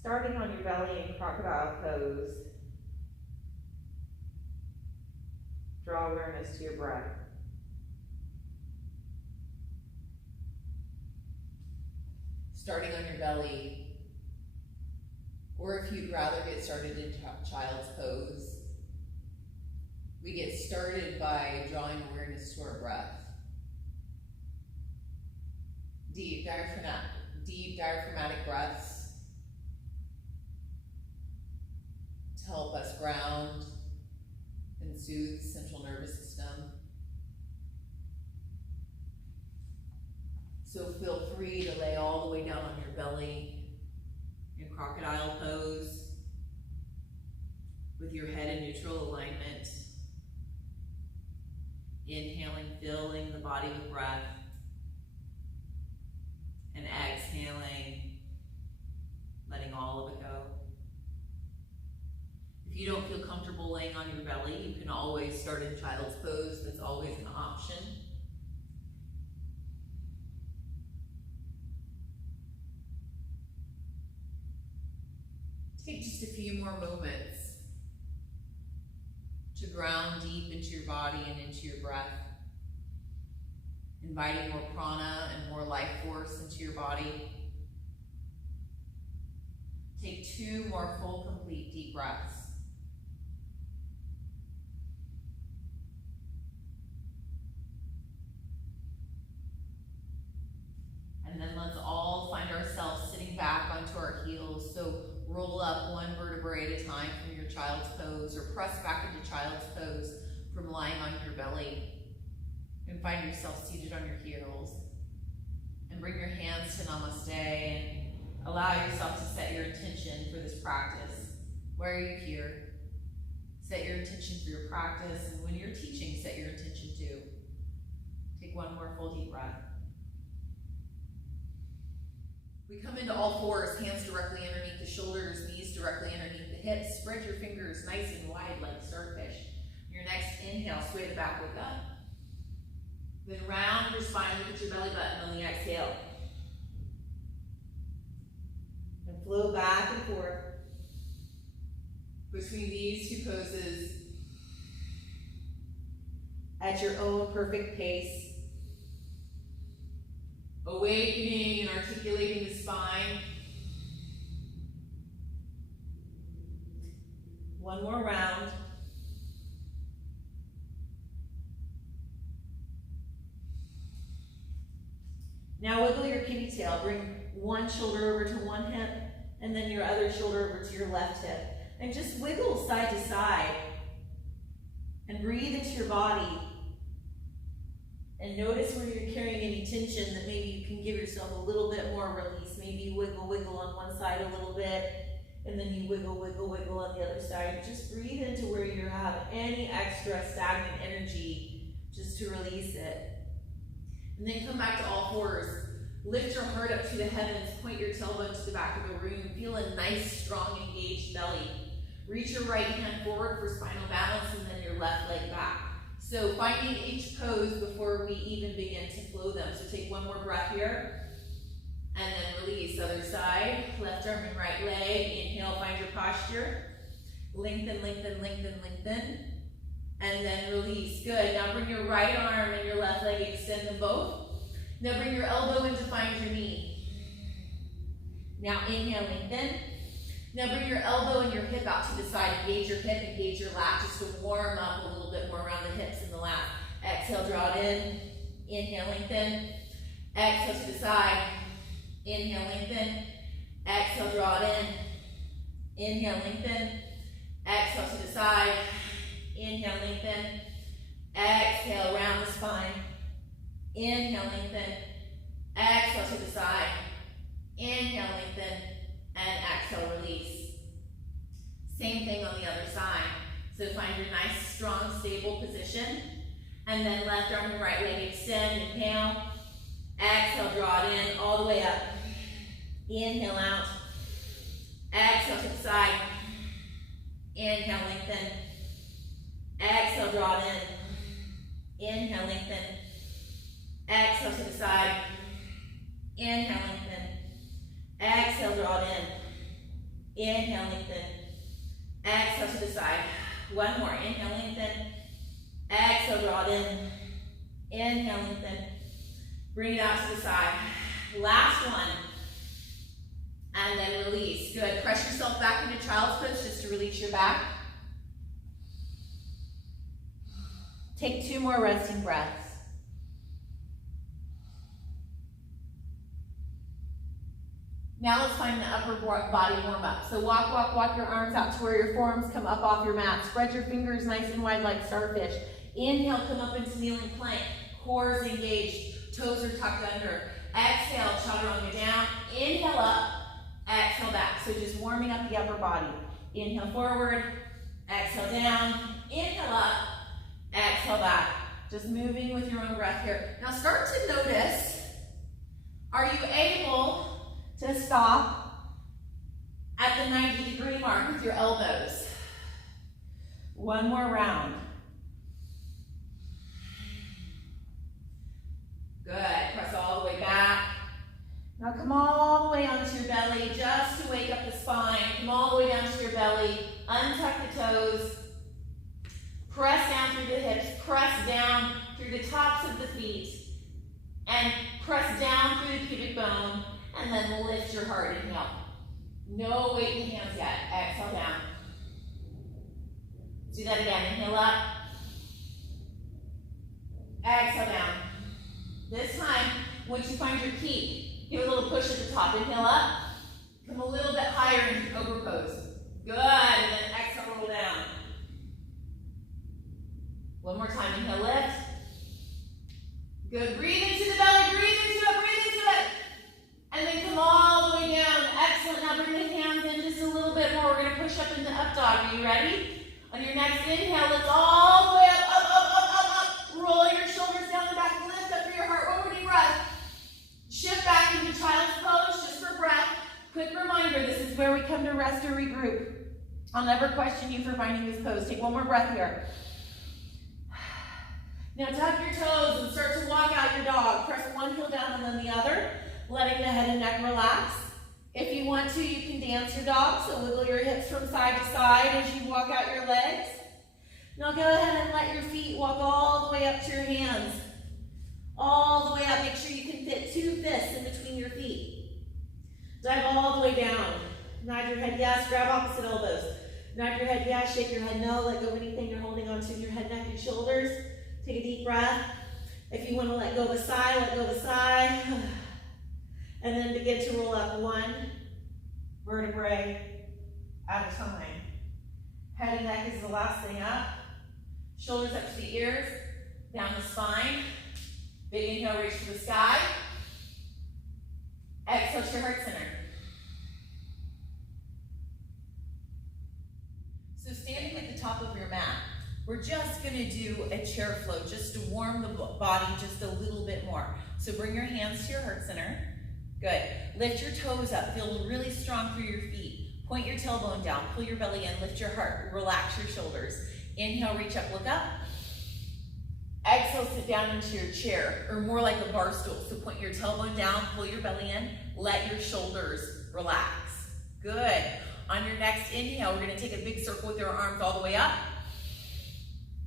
Starting on your belly in crocodile pose, draw awareness to your breath. Starting on your belly, or if you'd rather get started in child's pose, we get started by drawing awareness to our breath. Deep diaphragmatic breaths to help us ground and soothe the central nervous system. So feel free to lay all the way down on your belly in crocodile pose with your head in neutral alignment. Inhaling, filling the body with breath, and exhaling, letting all of it go. If you don't feel comfortable laying on your belly, you can always start in child's pose. That's always an option. Take just a few more moments to ground deep into your body and into your breath, inviting more prana and more life force into your body. Take 2 more full, complete, deep breaths. And then let's all find ourselves sitting back onto our heels. So roll up 1 vertebrae at a time from your child's pose, or press back into child's pose from lying on your belly. And find yourself seated on your heels. And bring your hands to namaste and allow yourself to set your intention for this practice. Why are you here? Set your intention for your practice, and when you're teaching, set your intention too. Take 1 more full deep breath. We come into all fours, hands directly underneath the shoulders, knees directly underneath the hips. Spread your fingers nice and wide like starfish. Your next inhale, sway the back leg up. Then round your spine, look at your belly button on the exhale. And flow back and forth between these 2 poses at your own perfect pace. Awakening and articulating the spine. 1 more round. Now wiggle your kitty tail. Bring one shoulder over to one hip, and then your other shoulder over to your left hip. And just wiggle side to side. And breathe into your body. And notice where you're carrying any tension that maybe you can give yourself a little bit more release. Maybe you wiggle on one side a little bit, and then you wiggle on the other side. Just breathe into where you have any extra stagnant energy, just to release it. And then come back to all fours. Lift your heart up to the heavens. Point your tailbone to the back of the room. Feel a nice, strong, engaged belly. Reach your right hand forward for spinal balance, and then your left leg back. So finding each pose before we even begin to flow them. So take 1 more breath here. And then release. Other side. Left arm and right leg. Inhale, find your posture. Lengthen, lengthen, lengthen, lengthen. And then release. Good. Now bring your right arm and your left leg, extend them both. Now bring your elbow in to find your knee. Now inhale, lengthen. Now bring your elbow and your hip out to the side. Engage your hip, engage your lat, just to warm up a little bit more around the hips and the lat. Exhale, draw it in. Inhale, lengthen. Exhale to the side. Inhale, lengthen. Exhale, draw it in. Inhale, lengthen. Exhale to the side. Inhale, lengthen. Exhale, round the spine. Inhale, lengthen. Exhale to the side. Inhale, lengthen. And exhale, release. Same thing on the other side. So find your nice, strong, stable position. And then left arm and right leg extend. Inhale. Exhale, draw it in all the way up. Inhale out. Exhale to the side. Inhale, lengthen. Exhale, draw it in. Inhale, lengthen. Exhale to the side. Inhale, lengthen. Exhale, draw it Inhale, lengthen. Exhale to the side. One more. Inhale, lengthen. Exhale, draw it in. Inhale, lengthen. Bring it out to the side. Last one. And then release. Good. Press yourself back into child's pose just to release your back. Take 2 more resting breaths. Now let's find the upper body warm up. So walk your arms out to where your forearms come up off your mat. Spread your fingers nice and wide like starfish. Inhale, come up into kneeling plank. Core is engaged. Toes are tucked under. Exhale, chaturanga down. Inhale up. Exhale back. So just warming up the upper body. Inhale forward. Exhale down. Inhale up. Exhale back. Just moving with your own breath here. Now start to notice, are you able to stop at the 90-degree mark with your elbows? One more round. Good. Press all the way back. Now come all the way onto your belly just to wake up the spine. Come all the way down to your belly. Untuck the toes. Press down through the hips. Press down through the tops of the feet. And press down through the pubic bone. And then lift your heart. Inhale. No weight in the hands yet. Exhale down. Do that again. Inhale up. Exhale down. This time, once you find your peak, give a little push at the top. Inhale up. Come a little bit higher into cobra pose. Good. And then exhale, roll down. One more time. Inhale, lift. Good. Breathe into the belly. Breathe into it. Breathe into it. And then come all the way down. Excellent. Now bring the hands in just a little bit more. We're going to push up into up dog. Are you ready? On your next inhale, lift all the way up, up, up, up, up, up. Roll your shoulders down the back. Lift up through your heart. One more deep breath. Shift back into child's pose just for breath. Quick reminder, this is where we come to rest or regroup. I'll never question you for finding this pose. Take one more breath here. Now tuck your toes and start to walk out your dog. Press one heel down and then the other, letting the head and neck relax. If you want to, you can dance your dog, so wiggle your hips from side to side as you walk out your legs. Now go ahead and let your feet walk all the way up to your hands. All the way up. Make sure you can fit 2 fists in between your feet. Dive all the way down. Nod your head yes, grab opposite elbows. Nod your head yes, shake your head no, let go of anything you're holding onto in your head, neck, and shoulders. Take a deep breath. If you want to let go of a sigh, let go of a sigh. And then begin to roll up 1 vertebrae at a time. Head and neck is the last thing up. Shoulders up to the ears, down the spine. Big inhale, reach to the sky. Exhale to your heart center. So standing at the top of your mat, we're just going to do a chair flow just to warm the body just a little bit more. So bring your hands to your heart center. Good. Lift your toes up. Feel really strong through your feet. Point your tailbone down. Pull your belly in. Lift your heart. Relax your shoulders. Inhale, reach up, look up. Exhale, sit down into your chair, or more like a bar stool. So point your tailbone down, pull your belly in, let your shoulders relax. Good. On your next inhale, we're going to take a big circle with your arms all the way up.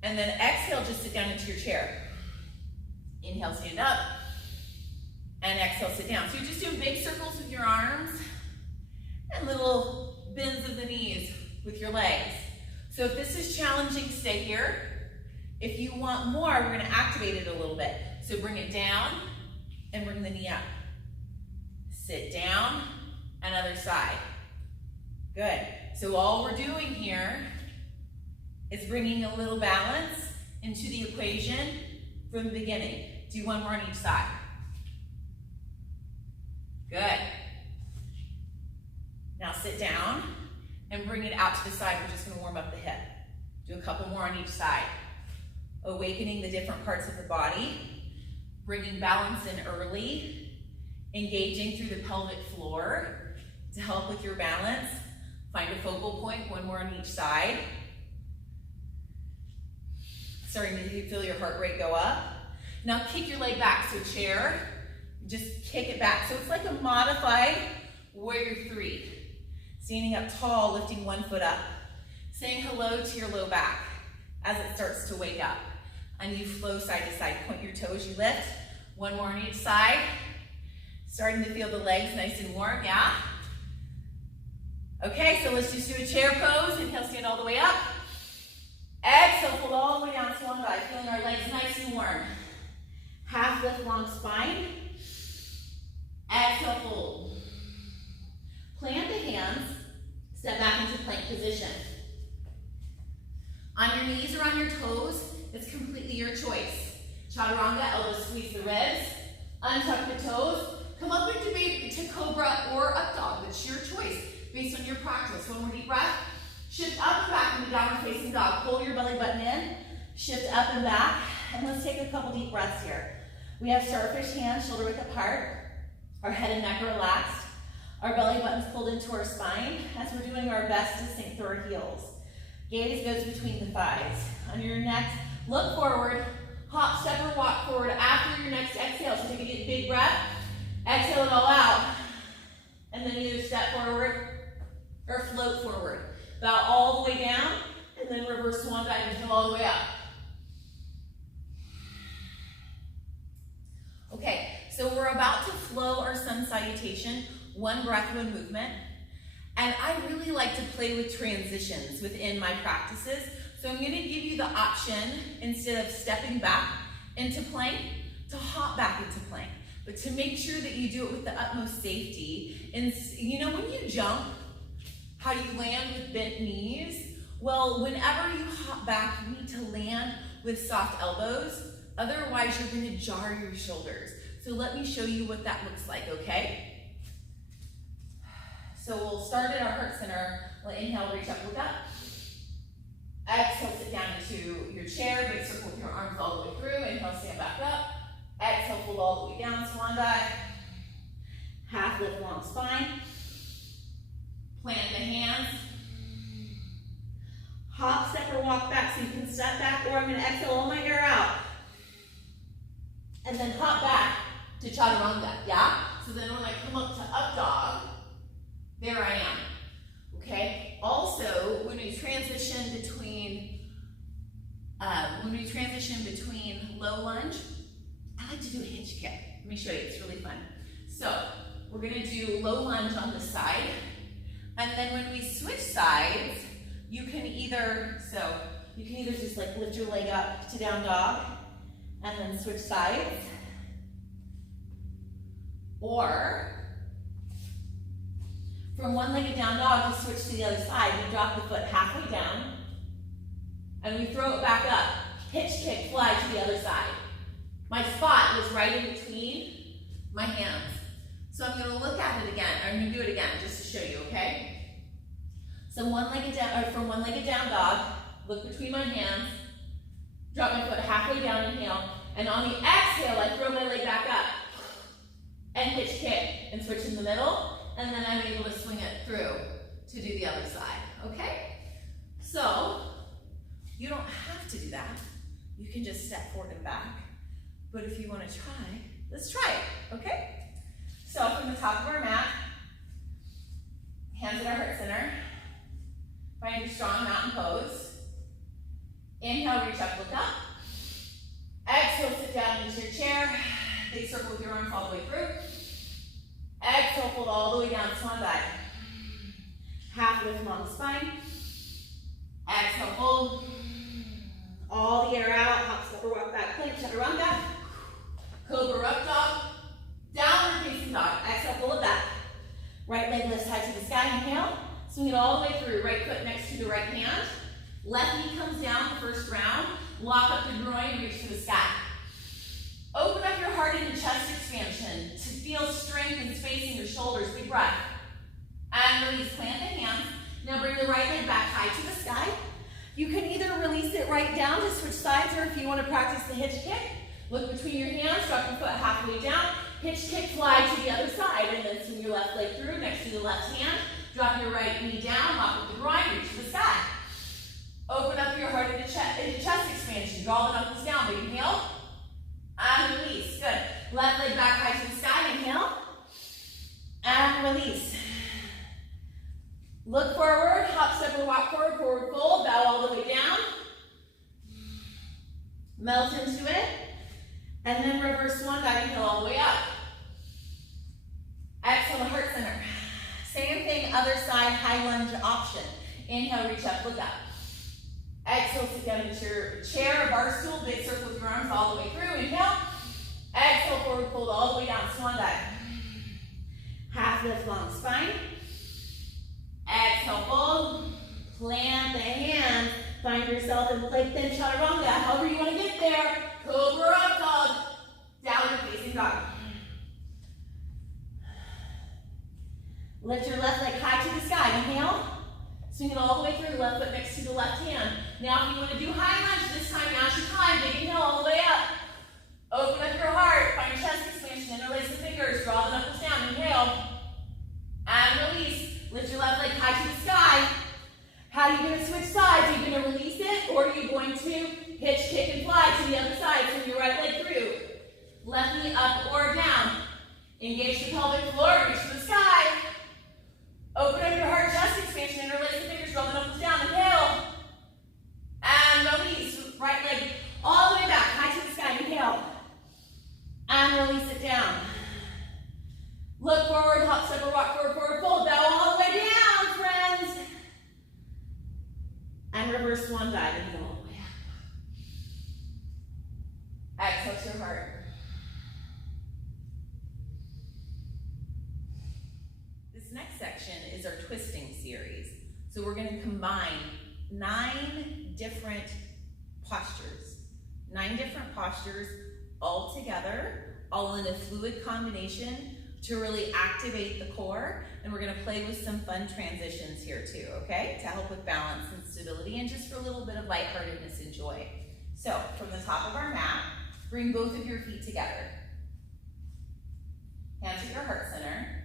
And then exhale, just sit down into your chair. Inhale, stand up. And exhale, sit down. So you're just doing big circles with your arms and little bends of the knees with your legs. So if this is challenging, stay here. If you want more, we're going to activate it a little bit. So bring it down and bring the knee up. Sit down, and other side. Good. So all we're doing here is bringing a little balance into the equation from the beginning. Do 1 more on each side. Good. Now sit down and bring it out to the side. We're just going to warm up the hip. Do a couple more on each side. Awakening the different parts of the body. Bringing balance in early. Engaging through the pelvic floor to help with your balance. Find a focal point, 1 more on each side. Starting to feel your heart rate go up. Now kick your leg back, so chair. Just kick it back. So it's like a modified warrior 3. Standing up tall, lifting one foot up. Saying hello to your low back as it starts to wake up. And you flow side to side. Point your toes, you lift. One more on each side. Starting to feel the legs nice and warm, yeah? Okay, so let's just do a chair pose. Inhale, stand all the way up. Exhale, fold all the way down, swan dive. Feeling our legs nice and warm. Half lift, long spine. Exhale, fold. Plant the hands. Step back into plank position. On your knees or on your toes, it's completely your choice. Chaturanga, elbows squeeze the ribs. Untuck the toes. Come up into cobra or up dog. It's your choice based on your practice. One more deep breath. Shift up and back into downward facing dog. Pull your belly button in. Shift up and back. And let's take a couple deep breaths here. We have starfish hands, shoulder width apart. Our head and neck are relaxed. Our belly button's pulled into our spine as we're doing our best to sink through our heels. Gaze goes between the thighs. On your next, look forward. Hop, step, or walk forward after your next exhale. So take a big breath. Exhale it all out. And then either step forward or float forward. Bow all the way down, and then reverse swan dive and come all the way up. Okay, so we're about to flow our sun salutation, one breath, one movement. And I really like to play with transitions within my practices. So I'm gonna give you the option, instead of stepping back into plank, to hop back into plank. But to make sure that you do it with the utmost safety. And you know, when you jump, how you land with bent knees, well, whenever you hop back, you need to land with soft elbows. Otherwise, you're gonna jar your shoulders. So let me show you what that looks like, okay? So we'll start at our heart center. We'll inhale, reach up, look up. Exhale, sit down into your chair. Big circle with your arms all the way through. Inhale, stand back up. Exhale, fold all the way down, swan dive. Half lift, long spine. Plant the hands. Hop, step, or walk back. So you can step back, or I'm going to exhale all my air out. And then hop back to chaturanga, yeah? So then when I come up to up dog, there I am, okay? Also, when we transition between low lunge, I like to do a hinge kick. Let me show you, it's really fun. So, we're gonna do low lunge on the side, and then when we switch sides, you can either just like lift your leg up to down dog, and then switch sides, or from one-legged down dog, we switch to the other side. We drop the foot halfway down, and we throw it back up. Hitch kick, fly to the other side. My spot was right in between my hands. So I'm gonna look at it again. I'm gonna do it again, just to show you, okay? So from one-legged down dog, look between my hands, drop my foot halfway down, inhale, and on the exhale, I throw my leg back up, and hitch kick, and switch in the middle, and then I'm able to swing it through to do the other side, okay? So, you don't have to do that. You can just step forward and back. But if you want to try, let's try it, okay? So, from the top of our mat, hands at our heart center, find your strong mountain pose. Inhale, reach up, look up. Exhale, sit down into your chair. Big circle with your arms all the way through. Exhale, fold all the way down, swan dive. Half lift, long spine. Exhale, fold. All the air out, hop, step, or walk back, plank, chaturanga. Cobra up dog. Downward facing dog. Exhale, pull it back. Right leg lifts high to the sky, inhale. Swing it all the way through, right foot next to the right hand. Left knee comes down the first round. Lock up the groin, reach to the sky. Open up your heart into chest expansion to feel strength and space in your shoulders. Big breath. And release, plant the hands. Now bring the right leg back high to the sky. You can either release it right down to switch sides, or if you want to practice the hitch kick, look between your hands, drop your foot halfway down, hitch kick, fly to the other side, and then swing your left leg through next to the left hand. Drop your right knee down, lock with the groin, reach to the sky. Open up your heart into chest expansion. Draw the knuckles down. Big inhale. And release. Good. Left leg back high to the sky. Inhale. And release. Melt into it. And then reverse swan dive, inhale all the way up. Exhale to heart center. Same thing, other side, high lunge option. Inhale, reach up, look up. Exhale, sit down into your chair, bar stool, big circle with your arms all the way through. Inhale. Exhale, forward fold all the way down, swan dive. Half lift, long spine. Exhale, fold. Plant the hands. Find yourself in Pigeon Chaturanga. However you want to get there. Cobra up dog. Downward facing dog. Lift your left leg high to the sky. Inhale. Swing it all the way through. Left foot next to the left hand. Now if you want to do high lunge, this time now's your time. Big inhale all the way up. Open up your heart. Find your chest expansion. Interlace the fingers. Draw the knuckles down. Inhale. And release. Lift your left leg high to the sky. How are you going to switch sides? Are you going to release it, or are you going to hitch, kick, and fly to the other side? Swing your right leg through. Left knee up or down. Engage the pelvic floor. Reach for the sky. Open up your heart, chest expansion. Interlace the fingers. Draw the knuckles down. Inhale. And release. Right leg all the way back. High to the sky. Inhale. And release it down. Look forward. Hop, step, or rock forward, forward, fold. Bow all the way down, friends. And reverse swan dive. Inhale all the way up. Exhale to your heart. This next section is our twisting series. So we're going to combine 9 different postures. 9 different postures all together, all in a fluid combination to really activate the core. And we're going to play with some fun transitions here too, okay? To help with balance and stability and just for a little bit of lightheartedness and joy. So from the top of our mat, bring both of your feet together. Hands at your heart center.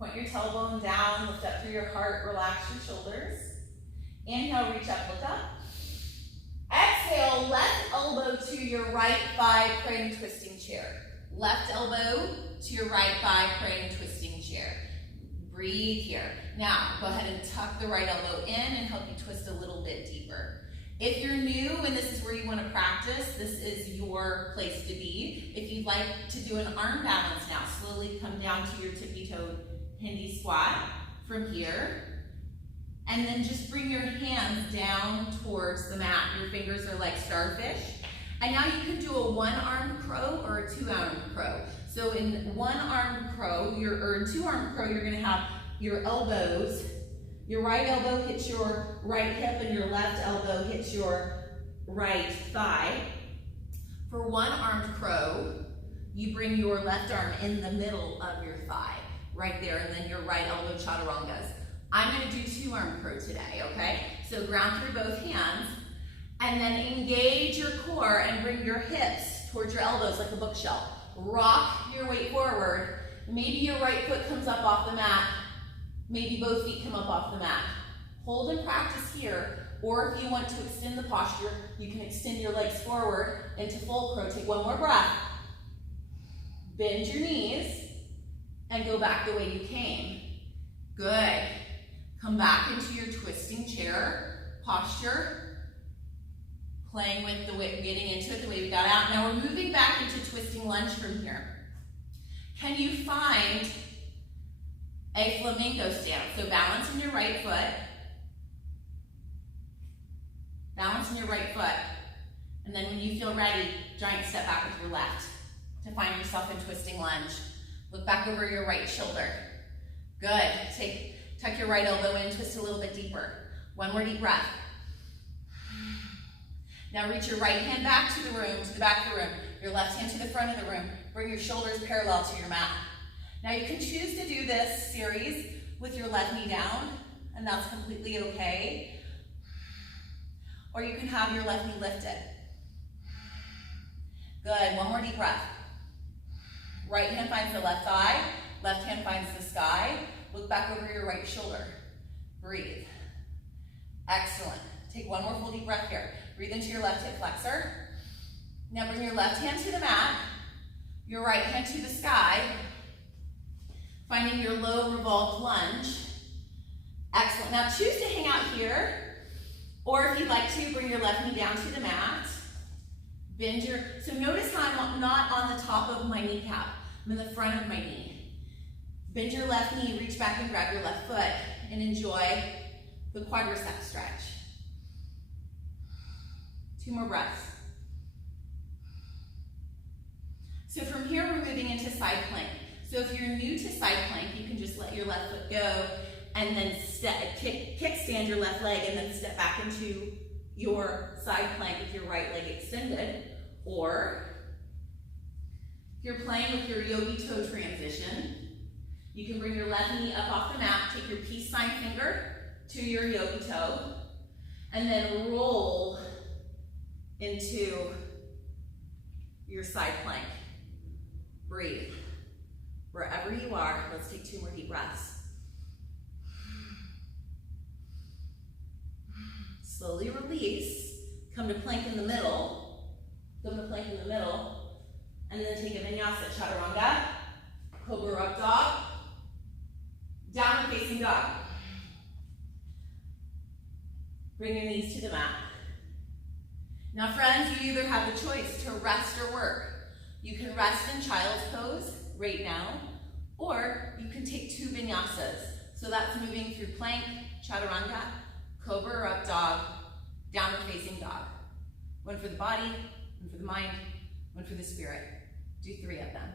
Point your tailbone down, lift up through your heart, relax your shoulders. Inhale, reach up, look up. Exhale, left elbow to your right thigh, praying twisting chair. Left elbow to your right thigh, praying twisting chair. Breathe here. Now, go ahead and tuck the right elbow in and help you twist a little bit deeper. If you're new and this is where you want to practice, this is your place to be. If you'd like to do an arm balance now, slowly come down to your tippy-toed Hindi squat from here. And then just bring your hands down towards the mat. Your fingers are like starfish. And now you can do a one-armed crow or a two-armed crow. So in one-armed crow, or in two-armed crow, you're going to have your elbows. Your right elbow hits your right hip and your left elbow hits your right thigh. For one-armed crow, you bring your left arm in the middle of your thigh, right there, and then your right elbow chaturangas. I'm going to do two-armed crow today, okay? So ground through both hands. And then engage your core and bring your hips towards your elbows like a bookshelf. Rock your weight forward. Maybe your right foot comes up off the mat. Maybe both feet come up off the mat. Hold and practice here. Or if you want to extend the posture, you can extend your legs forward into full crow. Take one more breath. Bend your knees and go back the way you came. Good. Come back into your twisting chair posture. Playing with the way, getting into it the way we got out. Now we're moving back into twisting lunge from here. Can you find a flamingo stance? So balance on your right foot. Balance on your right foot. And then when you feel ready, giant step back with your left to find yourself in twisting lunge. Look back over your right shoulder. Good. Tuck your right elbow in, twist a little bit deeper. One more deep breath. Now reach your right hand back to the room, to the back of the room. Your left hand to the front of the room. Bring your shoulders parallel to your mat. Now you can choose to do this series with your left knee down, and that's completely okay. Or you can have your left knee lifted. Good, one more deep breath. Right hand finds the left thigh, left hand finds the sky. Look back over your right shoulder. Breathe. Excellent. Take one more full deep breath here. Breathe into your left hip flexor. Now bring your left hand to the mat, your right hand to the sky, finding your low revolved lunge. Excellent. Now choose to hang out here, or if you'd like to, bring your left knee down to the mat. Bend your, so notice how I'm not on the top of my kneecap. I'm in the front of my knee. Bend your left knee, reach back and grab your left foot, and enjoy the quadricep stretch. 2 more breaths. So from here, we're moving into side plank. So if you're new to side plank, you can just let your left foot go and then kickstand your left leg and then step back into your side plank with your right leg extended. Or if you're playing with your yogi toe transition, you can bring your left knee up off the mat, take your peace sign finger to your yogi toe, and then roll into your side plank. Breathe. Wherever you are, let's take 2 more deep breaths. Slowly release. Come to plank in the middle. Come to plank in the middle. And then take a Vinyasa Chaturanga. Cobra up dog. Downward facing dog. Bring your knees to the mat. Now friends, you either have the choice to rest or work. You can rest in child's pose right now, or you can take 2 vinyasas. So that's moving through plank, chaturanga, cobra or up dog, downward facing dog. 1 for the body, 1 for the mind, 1 for the spirit. Do 3 of them.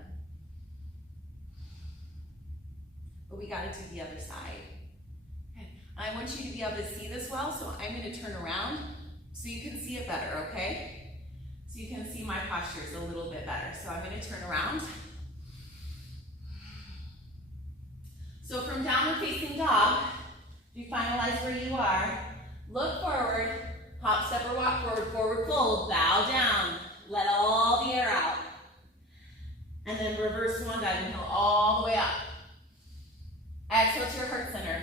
But we gotta do the other side. Okay. I want you to be able to see this well, so I'm gonna turn around so you can see it better, okay? So you can see my postures a little bit better. So I'm gonna turn around. So from downward facing dog, if you finalize where you are, look forward, hop, step, or walk forward, forward fold, bow down, let all the air out. And then reverse swan dive and go all the way up. Exhale to your heart center.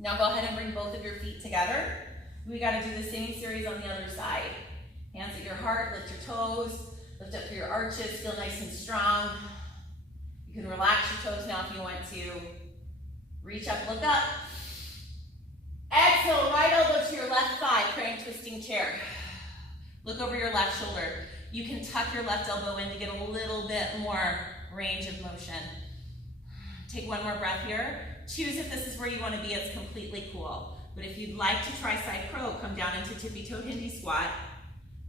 Now go ahead and bring both of your feet together. We gotta do the same series on the other side. Hands at your heart, lift your toes, lift up through your arches, feel nice and strong. You can relax your toes now if you want to. Reach up, look up. Exhale, right elbow to your left thigh, crane twisting chair. Look over your left shoulder. You can tuck your left elbow in to get a little bit more range of motion. Take 1 more breath here. Choose if this is where you want to be, it's completely cool. But if you'd like to try side crow, come down into tippy-toed Hindi squat.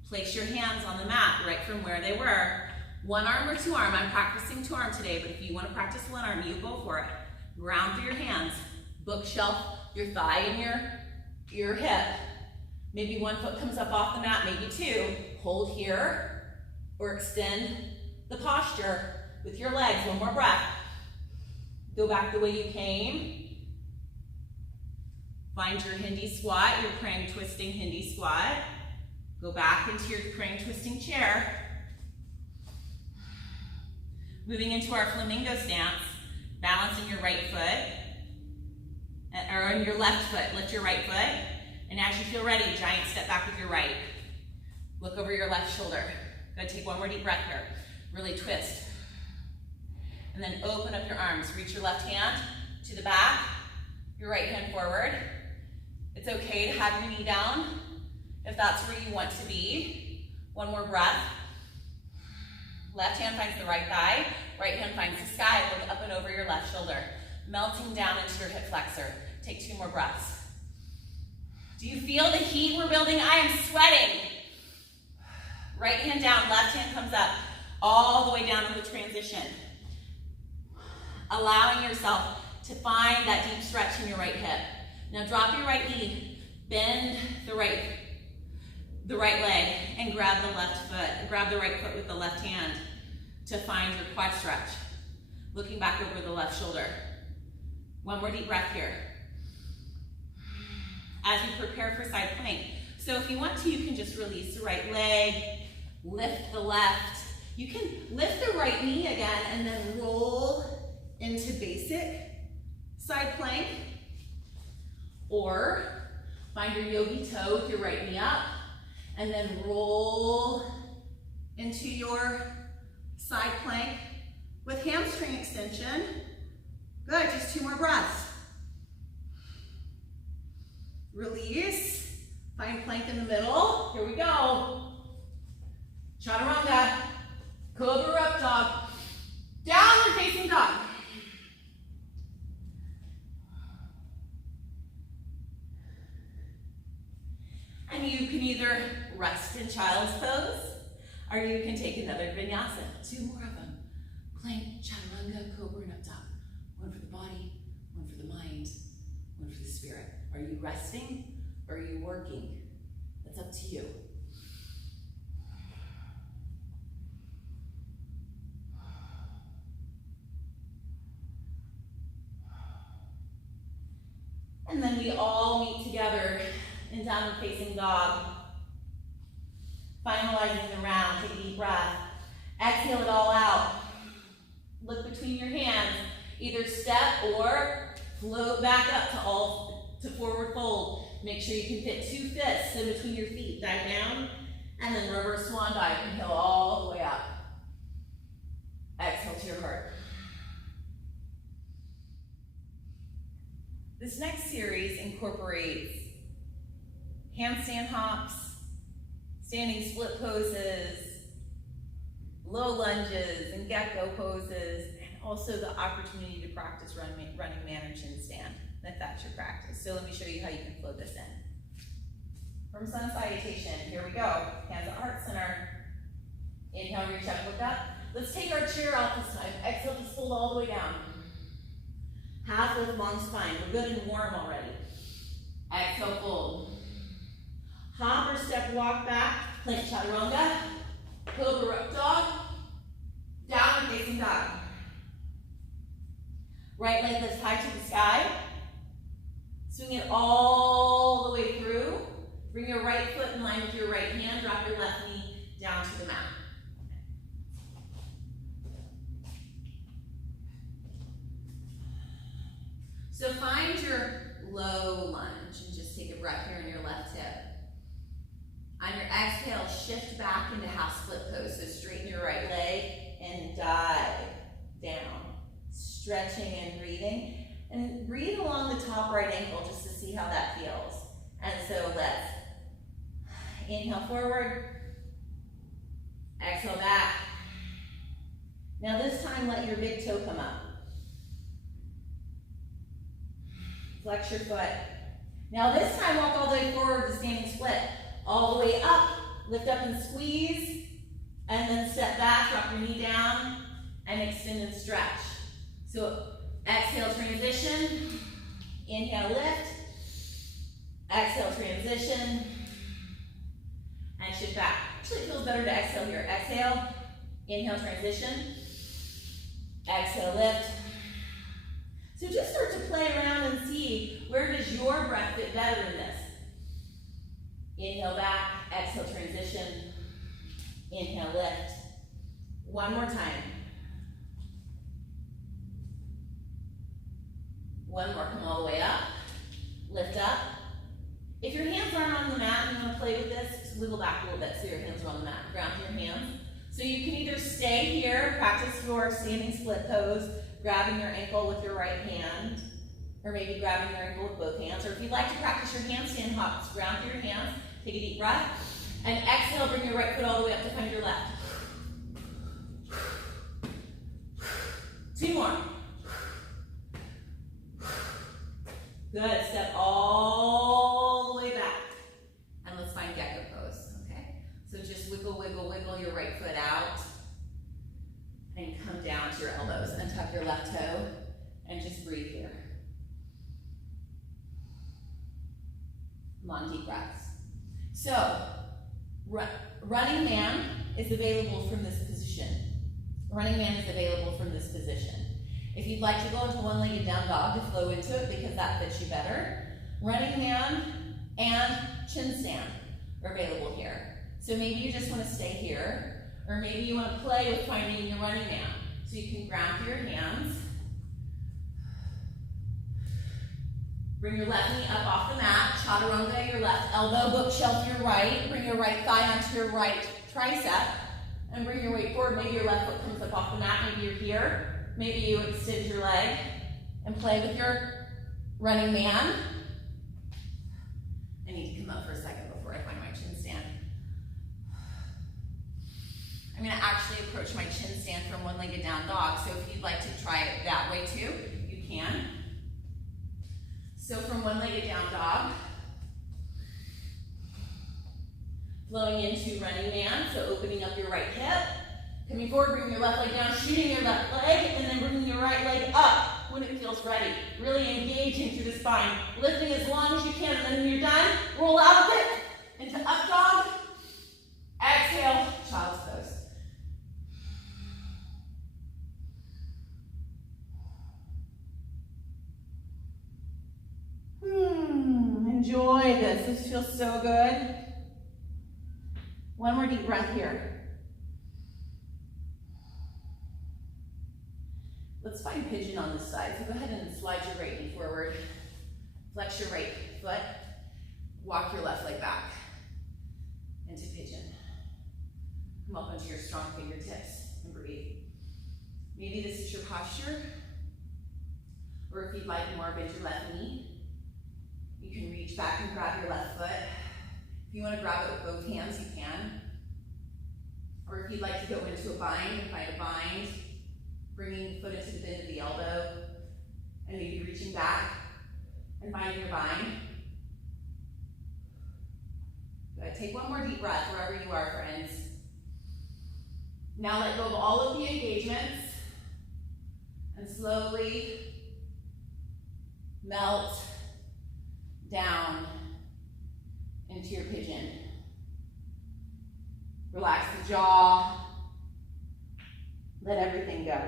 Place your hands on the mat right from where they were. 1 arm or 2 arm. I'm practicing 2 arm today, but if you want to practice 1 arm, you go for it. Ground through your hands. Bookshelf your thigh and your hip. Maybe 1 foot comes up off the mat, maybe 2. Hold here or extend the posture with your legs. 1 more breath. Go back the way you came. Find your Hindi squat, your crane twisting Hindi squat. Go back into your crane twisting chair. Moving into our flamingo stance, balancing your right foot, or on your left foot, lift your right foot, and as you feel ready, giant step back with your right. Look over your left shoulder. Go take 1 more deep breath here. Really twist. And then open up your arms. Reach your left hand to the back, your right hand forward. It's okay to have your knee down if that's where you want to be. 1 more breath. Left hand finds the right thigh, right hand finds the sky. Look up and over your left shoulder. Melting down into your hip flexor. Take 2 more breaths. Do you feel the heat we're building? I am sweating. Right hand down, left hand comes up, all the way down in the transition. Allowing yourself to find that deep stretch in your right hip. Now drop your right knee, bend the right leg, and grab the left foot. Grab the right foot with the left hand to find your quad stretch. Looking back over the left shoulder. 1 more deep breath here. As you prepare for side plank. So if you want to, you can just release the right leg, lift the left. You can lift the right knee again and then roll into basic side plank. Or find your yogi toe with your right knee up and then roll into your side plank with hamstring extension. Good, just 2 more breaths. Release, find plank in the middle. Here we go. Chaturanga, cobra up dog, downward facing dog. And you can either rest in child's pose, or you can take another vinyasa. 2 more of them. Plank, chaturanga, cobra, and up dog. One for the body, one for the mind, one for the spirit. Are you resting or are you working? That's up to you. And then we all meet together in downward facing dog. Finalizing the round, take a deep breath. Exhale it all out. Look between your hands. Either step or float back up to forward fold. Make sure you can fit 2 fists in between your feet. Dive down, and then reverse swan dive. Inhale all the way up. Exhale to your heart. This next series incorporates handstand hops, standing split poses, low lunges, and gecko poses, and also the opportunity to practice running man or chin stand, if that's your practice. So let me show you how you can flow this in. From sun salutation, here we go. Hands at heart center. Inhale, reach up, look up. Let's take our chair out this time. Exhale, just fold all the way down. Half lift, long spine. We're good and warm already. Exhale, fold. Hop or step, walk back. Plank chaturanga. Cobra up dog. Downward facing dog. Right leg lifts high to the sky. Swing it all the way through. Bring your right foot in line with your right hand. Drop your left knee down to the mat. So find your low lunge and just take a breath here in your left hip. On your exhale, shift back into half split pose. So straighten your right leg and dive down. Stretching and breathing. And breathe along the top right ankle just to see how that feels. And so let's inhale forward. Exhale back. Now this time let your big toe come up. Flex your foot. Now this time walk all the way forward to standing split. All the way up, lift up and squeeze, and then step back, drop your knee down, and extend and stretch. So exhale, transition, inhale, lift, exhale, transition, and shift back. Actually, it feels better to exhale here. Exhale, inhale, transition, exhale, lift. So just start to play around and see where does your breath fit better in this. Inhale back, exhale transition, inhale lift. One more time. One more, come all the way up, lift up. If your hands aren't on the mat and you want to play with this, just wiggle back a little bit so your hands are on the mat. Ground your hands. So you can either stay here, practice your standing split pose, grabbing your ankle with your right hand, or maybe grabbing your ankle with both hands. Or if you'd like to practice your handstand hops, ground your hands, take a deep breath, and exhale, bring your right foot all the way up to find your left. 2 more. Good, step all the way back. And let's find gecko pose, okay? So just wiggle, wiggle, wiggle your right foot out. And come down to your elbows. Untuck your left toe. And just breathe here. Long deep breaths. So, running man is available from this position. Running man is available from this position. If you'd like to go into one-legged down dog to flow into it because that fits you better, running man and chin stand are available here. So maybe you just want to stay here, or maybe you want to play with finding your running man. So you can ground your hands. Bring your left knee up off the mat. Chaturanga, your left elbow, bookshelf your right. Bring your right thigh onto your right tricep. And bring your weight forward. Maybe your left foot comes up off the mat. Maybe you're here. Maybe you extend your leg and play with your running man. I need to come up for a second before I find my chin stand. I'm gonna actually approach my chin stand from one-legged down dog. So if you'd like to try it that way too, you can. So from one-legged down dog, flowing into running man, so opening up your right hip, coming forward, bring your left leg down, shooting your left leg, and then bringing your right leg up when it feels ready. Really engaging through the spine, lifting as long as you can, and then when you're done, roll out of it into up dog. Exhale, child's pose. Enjoy this. This feels so good. One more deep breath here. Let's find pigeon on this side. So go ahead and slide your right knee forward. Flex your right foot. Walk your left leg back into pigeon. Come up onto your strong fingertips and breathe. Maybe this is your posture. Or if you'd like more, bend your left knee. You can reach back and grab your left foot. If you want to grab it with both hands, you can. Or if you'd like to go into a bind and find a bind, bringing the foot into the bend of the elbow, and maybe reaching back and finding your bind. Good. Take one more deep breath wherever you are, friends. Now let go of all of the engagements and slowly melt down into your pigeon. Relax the jaw. Let everything go.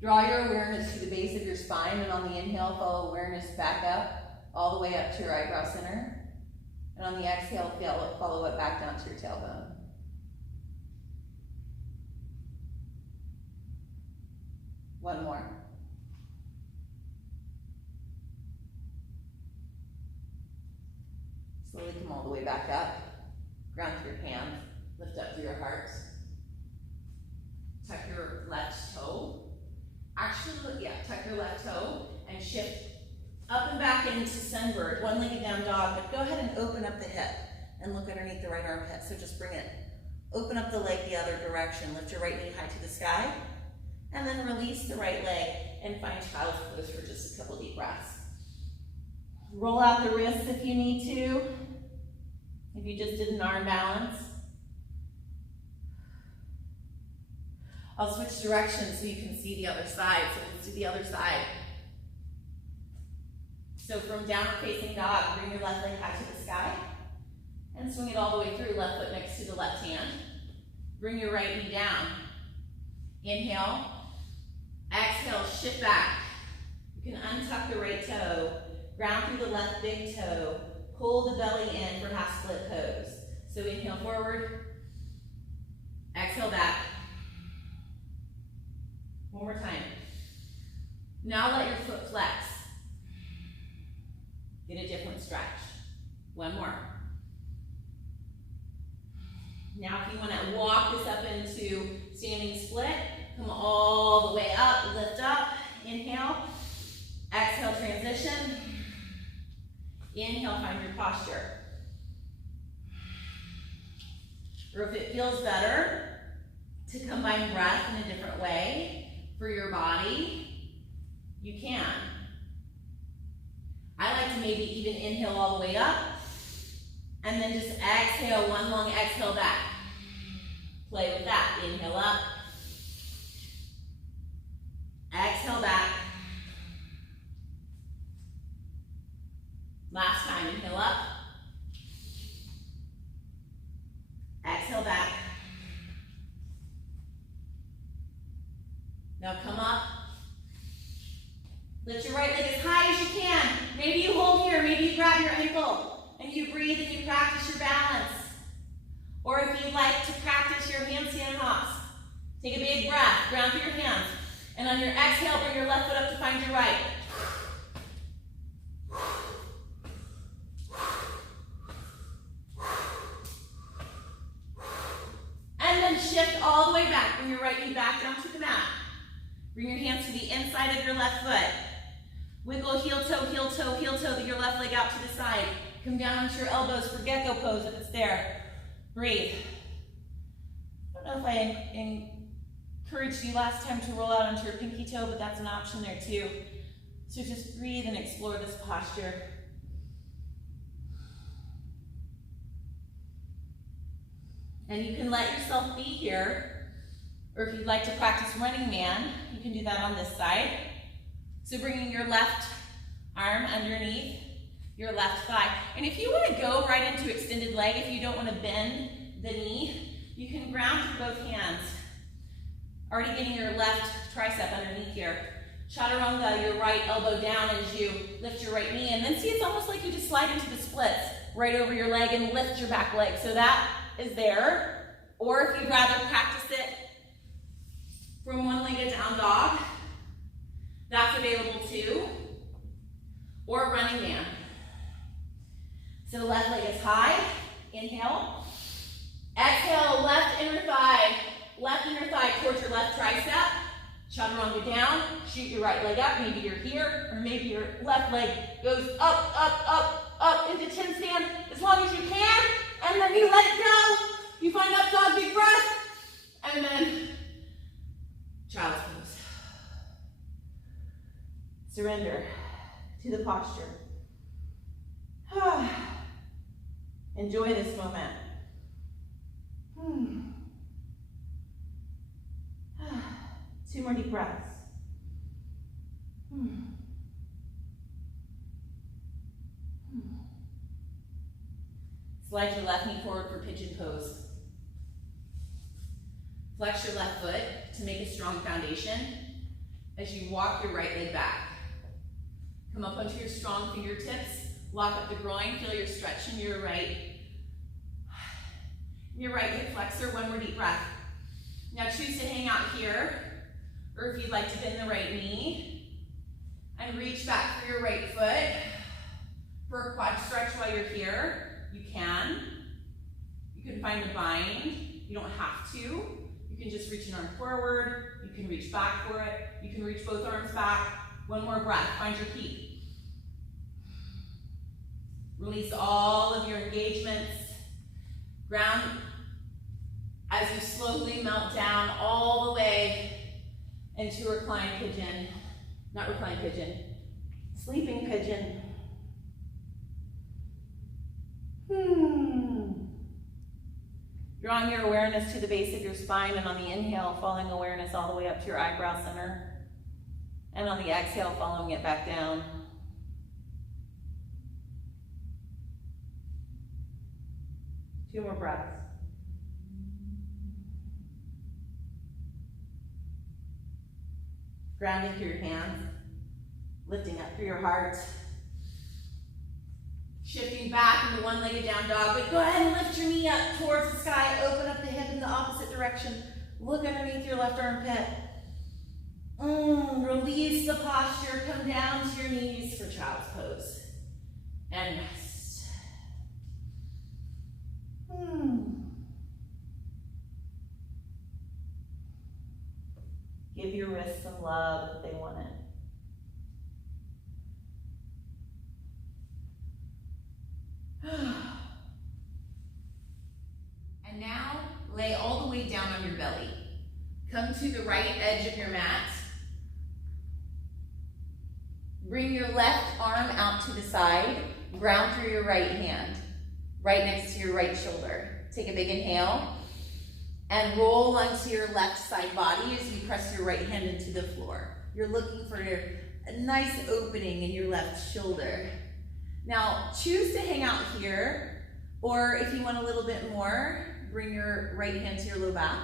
Draw your awareness to the base of your spine, and on the inhale, follow awareness back up, all the way up to your eyebrow center. And on the exhale, follow it back down to your tailbone. One more. Slowly come all the way back up. Ground through your hands. Lift up through your heart. Tuck your left toe. Actually, yeah, tuck your left toe and shift up and back into sunbird, one-legged down dog, but go ahead and open up the hip and look underneath the right armpit. So just bring it, open up the leg the other direction. Lift your right knee high to the sky, and then release the right leg and find child's pose for just a couple deep breaths. Roll out the wrists if you need to, if you just did an arm balance. I'll switch directions so you can see the other side. So let's do the other side. So from downward facing dog, bring your left leg high to the sky and swing it all the way through, left foot next to the left hand. Bring your right knee down. Inhale. Exhale, shift back. You can untuck the right toe, ground through the left big toe, pull the belly in for half split pose. So inhale forward, exhale back. One more time. Now let your foot flex. Get a different stretch. One more. Now if you want to walk this up into standing split, come all the way up, lift up, inhale, exhale, transition, inhale, find your posture. Or if it feels better to combine breath in a different way for your body, you can. I like to maybe even inhale all the way up, and then just exhale, one long exhale back. Play with that. Inhale up. Exhale back. Last time, inhale up. Exhale back. Now come up. Lift your right leg as high as you can. Maybe you hold here, maybe you grab your ankle and you breathe and you practice your balance. Or if you'd like to practice your handstand hops, take a big breath, ground through your hands. And on your exhale, bring your left foot up to find your right. And then shift all the way back. Bring your right knee back down to the mat. Bring your hands to the inside of your left foot. Wiggle heel toe, your left leg out to the side. Come down onto your elbows for gecko pose if it's there. Breathe. I don't know if I encouraged you last time to roll out onto your pinky toe, but that's an option there too. So just breathe and explore this posture. And you can let yourself be here, or if you'd like to practice running man, you can do that on this side. So bringing your left arm underneath your left thigh. And if you want to go right into extended leg, if you don't want to bend the knee, you can ground through both hands. Already getting your left tricep underneath here. Chaturanga, your right elbow down as you lift your right knee. And then see, it's almost like you just slide into the splits right over your leg and lift your back leg. So that is there. Or if you'd rather practice it from one-legged down dog, that's available too. Or running man. So the left leg is high. Inhale. Exhale, left inner thigh towards your left tricep. Chaturanga down, shoot your right leg up. Maybe you're here, or maybe your left leg goes up, up, up, up into 10 stand as long as you can. And then you let it go. You find up dog, big breath. And then child's pose. Surrender to the posture. Enjoy this moment. Two more deep breaths. Slide your left knee forward for pigeon pose. Flex your left foot to make a strong foundation as you walk your right leg back. Come up onto your strong fingertips. Lock up the groin. Feel your stretch in your right hip flexor. One more deep breath. Now choose to hang out here, or if you'd like to bend the right knee and reach back for your right foot for a quad stretch while you're here. You can. You can find a bind. You don't have to. You can just reach an arm forward. You can reach back for it. You can reach both arms back. One more breath. Find your peak. Release all of your engagements. Ground as you slowly melt down all the way into reclined pigeon. Not reclined pigeon. Sleeping pigeon. Drawing your awareness to the base of your spine, and on the inhale, following awareness all the way up to your eyebrow center. And on the exhale, following it back down. Two more breaths. Grounding through your hands, lifting up through your heart. Shifting back into one-legged down dog, but go ahead and lift your knee up towards the sky. Open up the hip in the opposite direction. Look underneath your left armpit. Release the posture. Come down to your knees for child's pose. And rest. Give your wrists some love if they want it. And now, lay all the way down on your belly. Come to the right edge of your mat. Bring your left arm out to the side. Ground through your right hand, right next to your right shoulder. Take a big inhale. And roll onto your left side body as you press your right hand into the floor. You're looking for a nice opening in your left shoulder. Now, choose to hang out here, or if you want a little bit more, bring your right hand to your low back.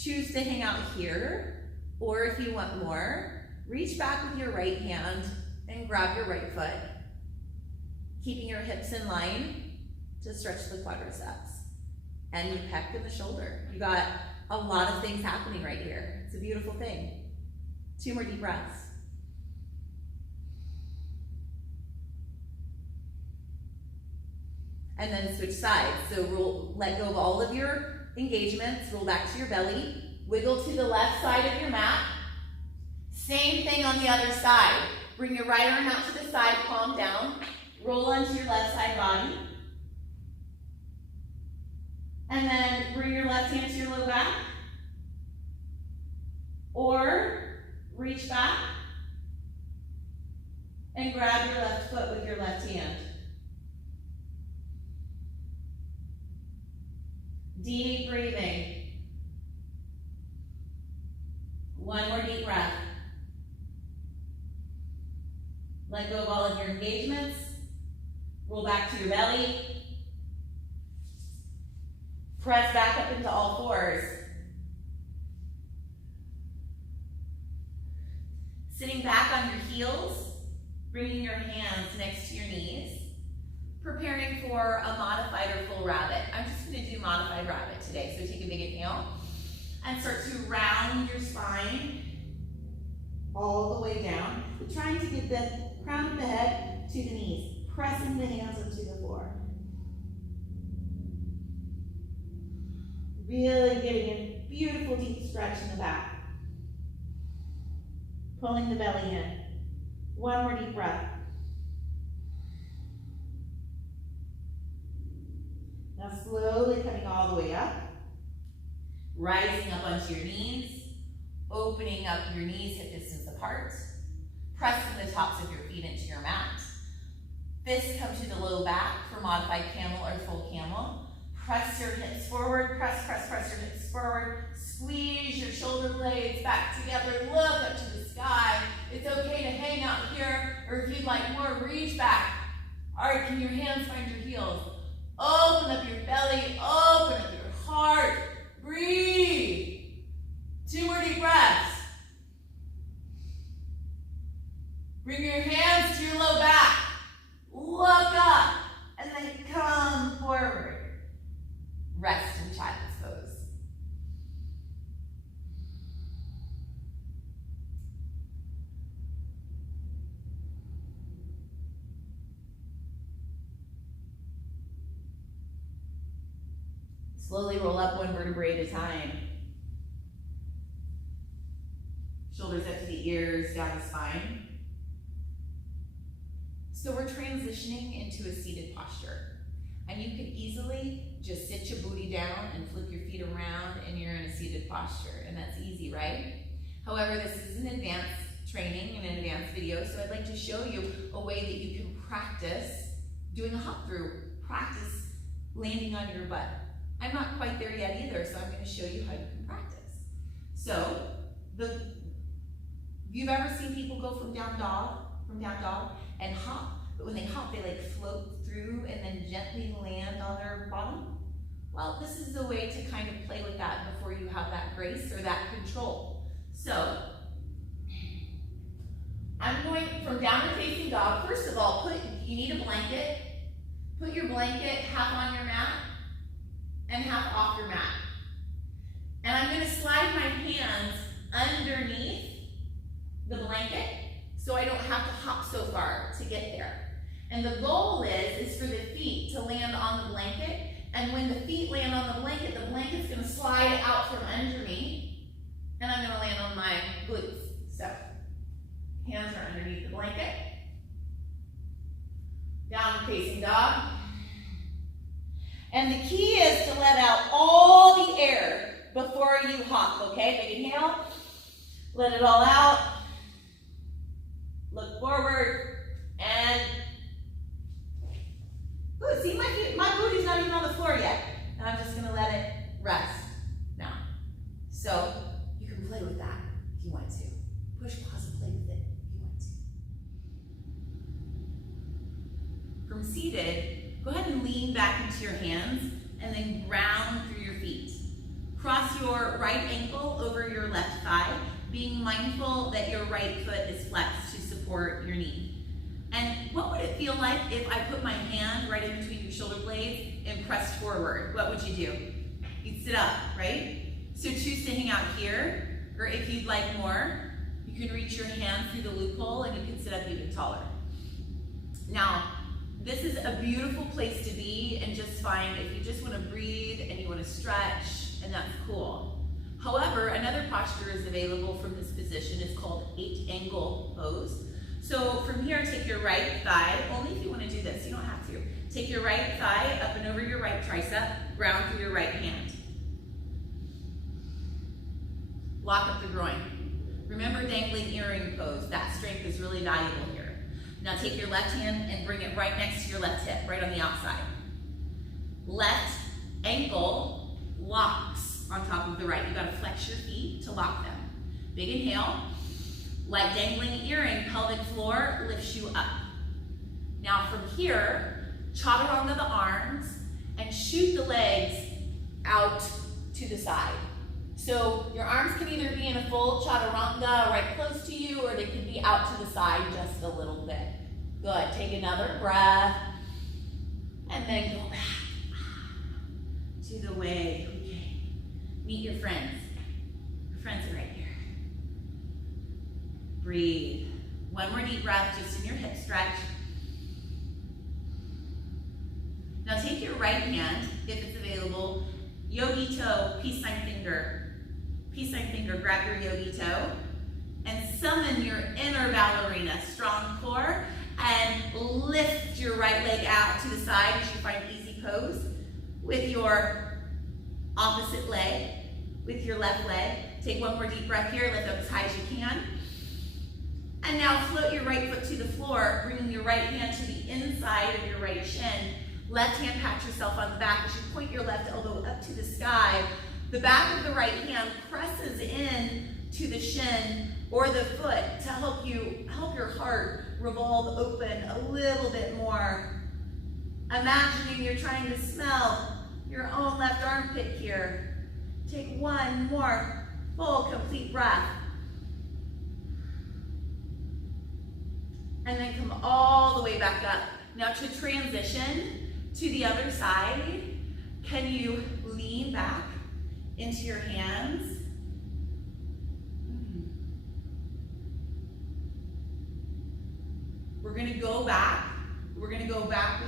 Choose to hang out here, or if you want more, reach back with your right hand and grab your right foot, keeping your hips in line to stretch the quadriceps. And you pec in the shoulder. You got a lot of things happening right here. It's a beautiful thing. Two more deep breaths. And then switch sides. So let go of all of your engagements. Roll back to your belly. Wiggle to the left side of your mat. Same thing on the other side. Bring your right arm out to the side, palm down. Roll onto your left side body. And then bring your left hand to your low back. Or reach back and grab your left foot with your left hand. Deep breathing. One more deep breath. Let go of all of your engagements. Roll back to your belly. Press back up into all fours. Sitting back on your heels, bringing your hands next to your knees. Preparing for a modified or full rabbit. I'm just going to do modified rabbit today. So take a big inhale and start to round your spine all the way down. We're trying to get the crown of the head to the knees, pressing the hands into the floor. Really getting a beautiful deep stretch in the back. Pulling the belly in. One more deep breath. Now slowly coming all the way up. Rising up onto your knees. Opening up your knees hip distance apart. Pressing the tops of your feet into your mat. Fists come to the low back for modified camel or full camel. Press your hips forward. Press your hips forward. Squeeze your shoulder blades back together. Look up to the sky. It's okay to hang out here, or if you'd like more, reach back. All right, can your hands find your heels? Open up your belly, open up your heart. Breathe. 2 more deep breaths. Bring your hands to your low back. Look up, and then come forward. Rest in child's pose. Slowly roll up one vertebrae at a time. Shoulders up to the ears, down the spine. So we're transitioning into a seated posture. And you can easily just sit your booty down and flip your feet around and you're in a seated posture. And that's easy, right? However, this is an advanced training and an advanced video, so I'd like to show you a way that you can practice doing a hop through. Practice landing on your butt. I'm not quite there yet either, so I'm going to show you how you can practice. So, if you've ever seen people go from down dog, and hop, but when they hop, they like float through and then gently land on their bottom. Well, this is the way to kind of play with that before you have that grace or that control. So, I'm going from downward facing dog. First of all, you need a blanket. Put your blanket half on your mat and half off your mat. And I'm going to slide my hands underneath the blanket so I don't have to hop so far to get there. And the goal is for the feet to land on the blanket, and when the feet land on the blanket's going to slide out from under me, and I'm going to land on my glutes. So, hands are underneath the blanket. Downward facing dog. And the key is to let out all the air before you hop, okay? Big inhale. Let it all out. Look forward. And good. See, my booty's not even on the floor yet. And I'm just going to let it rest now. So you can play with that if you want to. Push pause and play with it if you want to. From seated, go ahead and lean back into your hands and then ground through your feet. Cross your right ankle over your left thigh, being mindful that your right foot is flexed to support your knee. And what would it feel like if I put my hand right in between your shoulder blades and pressed forward? What would you do? You'd sit up, right? So choose to hang out here, or if you'd like more, you can reach your hand through the loophole and you can sit up even taller. Now, this is a beautiful place to be and just find if you just want to breathe and you want to stretch, and that's cool. However, another posture is available from this position. It's called 8-angle pose. So from here, take your right thigh, only if you want to do this, you don't have to. Take your right thigh up and over your right tricep, ground through your right hand. Lock up the groin. Remember dangling earring pose. That strength is really valuable here. Now take your left hand and bring it right next to your left hip, right on the outside. Left ankle locks on top of the right. You gotta flex your feet to lock them. Big inhale. Like dangling earring, pelvic floor lifts you up. Now from here, chaturanga the arms and shoot the legs out to the side. So your arms can either be in a full chaturanga right close to you, or they can be out to the side just a little bit. Good, take another breath, and then go back to the way. Okay. Meet your friends. Your friends are right here. Breathe. One more deep breath just in your hip stretch. Now take your right hand, if it's available, yogi toe, peace sign finger. Peace sign finger, grab your yogi toe and summon your inner ballerina, strong core, and lift your right leg out to the side as you find easy pose with your opposite leg, with your left leg. Take one more deep breath here, lift up as high as you can. And now float your right foot to the floor, bringing your right hand to the inside of your right shin. Left hand pat yourself on the back as you point your left elbow up to the sky. The back of the right hand presses in to the shin or the foot to help your heart revolve open a little bit more. Imagining you're trying to smell your own left armpit here. Take one more full, complete breath. And then come all the way back up. Now to transition to the other side, can you lean back into your hands? We're gonna go back. We're gonna go back.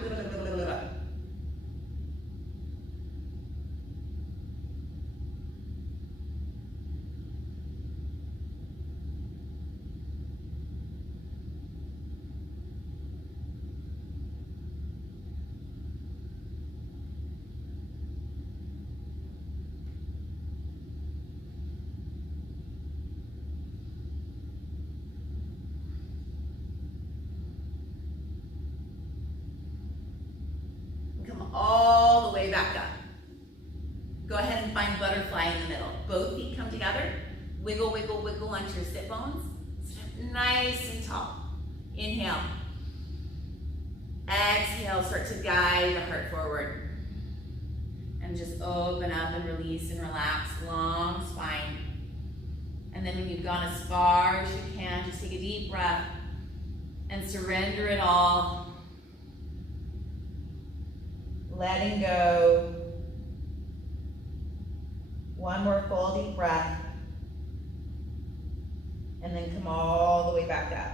All the way back up. Go ahead and find butterfly in the middle. Both feet come together. Wiggle, wiggle, wiggle onto your sit bones. Sit up nice and tall. Inhale. Exhale, start to guide the heart forward. And just open up and release and relax. Long spine. And then when you've gone as far as you can, just take a deep breath and surrender it all. Letting go. One more full deep breath. And then come all the way back up.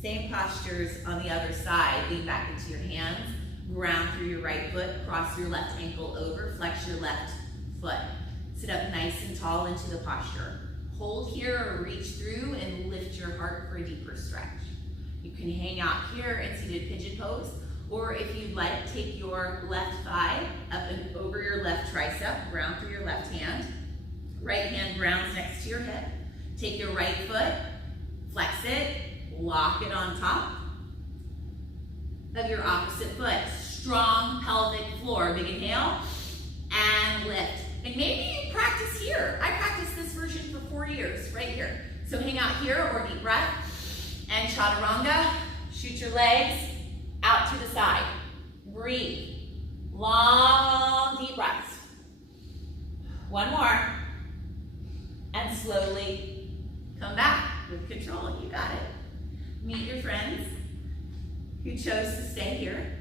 Same postures on the other side. Lean back into your hands. Ground through your right foot. Cross your left ankle over. Flex your left foot. Sit up nice and tall into the posture. Hold here or reach through and lift your heart for a deeper stretch. You can hang out here in seated pigeon pose. Or if you'd like, take your left thigh up and over your left tricep, ground through your left hand. Right hand grounds next to your hip. Take your right foot, flex it, lock it on top of your opposite foot. Strong pelvic floor. Big inhale and lift. And maybe you practice here. I practiced this version for 4 years, right here. So hang out here or deep breath. And chaturanga, shoot your legs out to the side. Breathe. Long, deep breaths. One more. And slowly come back with control. You got it. Meet your friends who chose to stay here.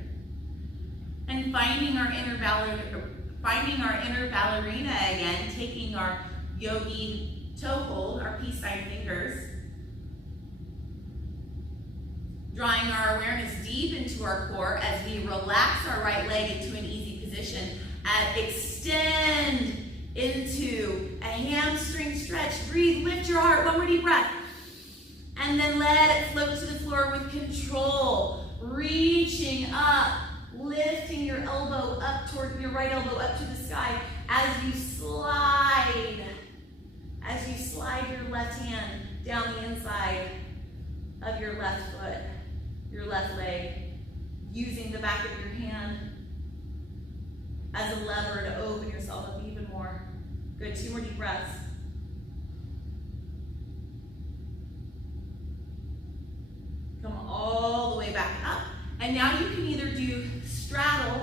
And finding our inner ballerina again, taking our yogi toe hold, our peace sign fingers, drawing our awareness deep into our core as we relax our right leg into an easy position and extend into a hamstring stretch. Breathe, lift your heart. One more deep breath. And then let it float to the floor with control. Reaching up, lifting your elbow up toward your right elbow up to the sky as you slide. As you slide your left hand down the inside of your left foot, your left leg, using the back of your hand as a lever to open yourself up even more. Good, 2 more deep breaths. Come all the way back up. And now you can either do straddle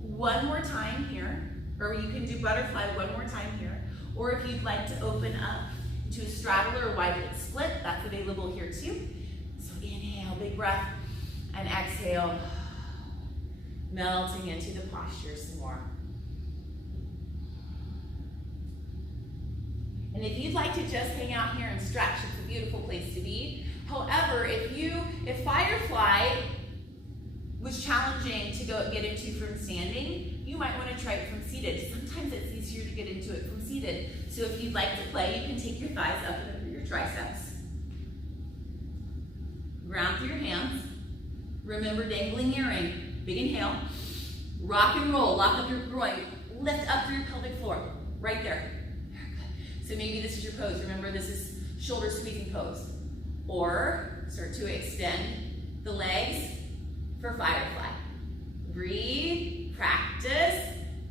one more time here, or you can do butterfly one more time here, or if you'd like to open up to a straddle or a wide leg split, that's available here too. So inhale, big breath, and exhale, melting into the posture some more. And if you'd like to just hang out here and stretch, it's a beautiful place to be. However, if firefly was challenging to get into from standing, you might want to try it from seated. Sometimes it's easier to get into it from seated. So if you'd like to play, you can take your thighs up and over your triceps. Ground through your hands. Remember dangling earring. Big inhale. Rock and roll. Lock up your groin. Lift up through your pelvic floor. Right there. So maybe this is your pose. Remember, this is shoulder squeezing pose. Or start to extend the legs for firefly. Breathe, practice,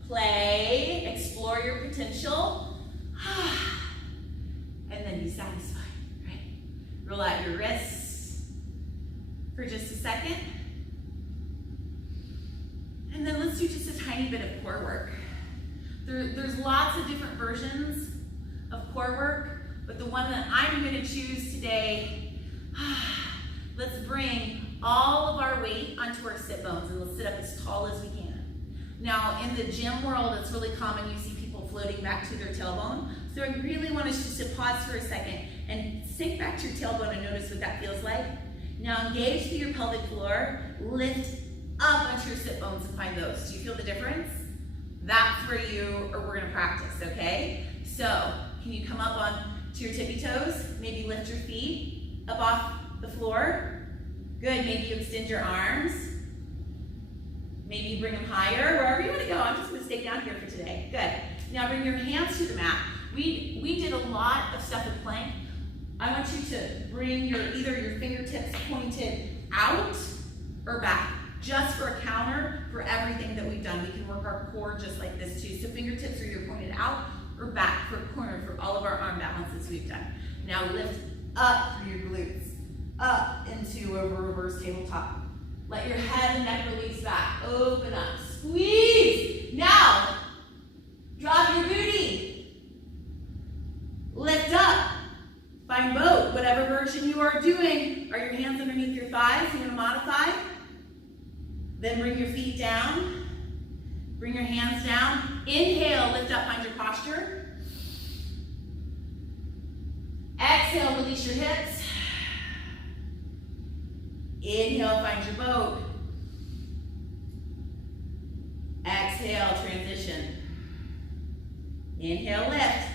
play, explore your potential, and then be satisfied, right? Roll out your wrists for just a second. And then let's do just a tiny bit of core work. There's lots of different versions of core work, but the one that I'm going to choose today, let's bring all of our weight onto our sit bones, and let's sit up as tall as we can. Now, in the gym world, it's really common, you see people floating back to their tailbone. So I really want us just to pause for a second and sink back to your tailbone and notice what that feels like. Now engage through your pelvic floor, lift up onto your sit bones and find those. Do you feel the difference? That's where we're gonna practice, okay? So, can you come up on to your tippy toes? Maybe lift your feet up off the floor. Good, maybe you extend your arms. Maybe you bring them higher, wherever you want to go. I'm just gonna stay down here for today. Good. Now bring your hands to the mat. We did a lot of stuff with plank. I want you to bring either your fingertips pointed out or back, just for a counter for everything that we've done. We can work our core just like this too. So fingertips are either pointed out or back for a corner for all of our arm balances we've done. Now lift up through your glutes, up into a reverse tabletop. Let your head and neck release back. Open up, squeeze. Now, drop your booty. Lift up. Find both, whatever version you are doing. Are your hands underneath your thighs? You're gonna modify. Then bring your feet down. Bring your hands down. Inhale, lift up, find your posture. Exhale, release your hips. Inhale, find your boat. Exhale, transition. Inhale, lift.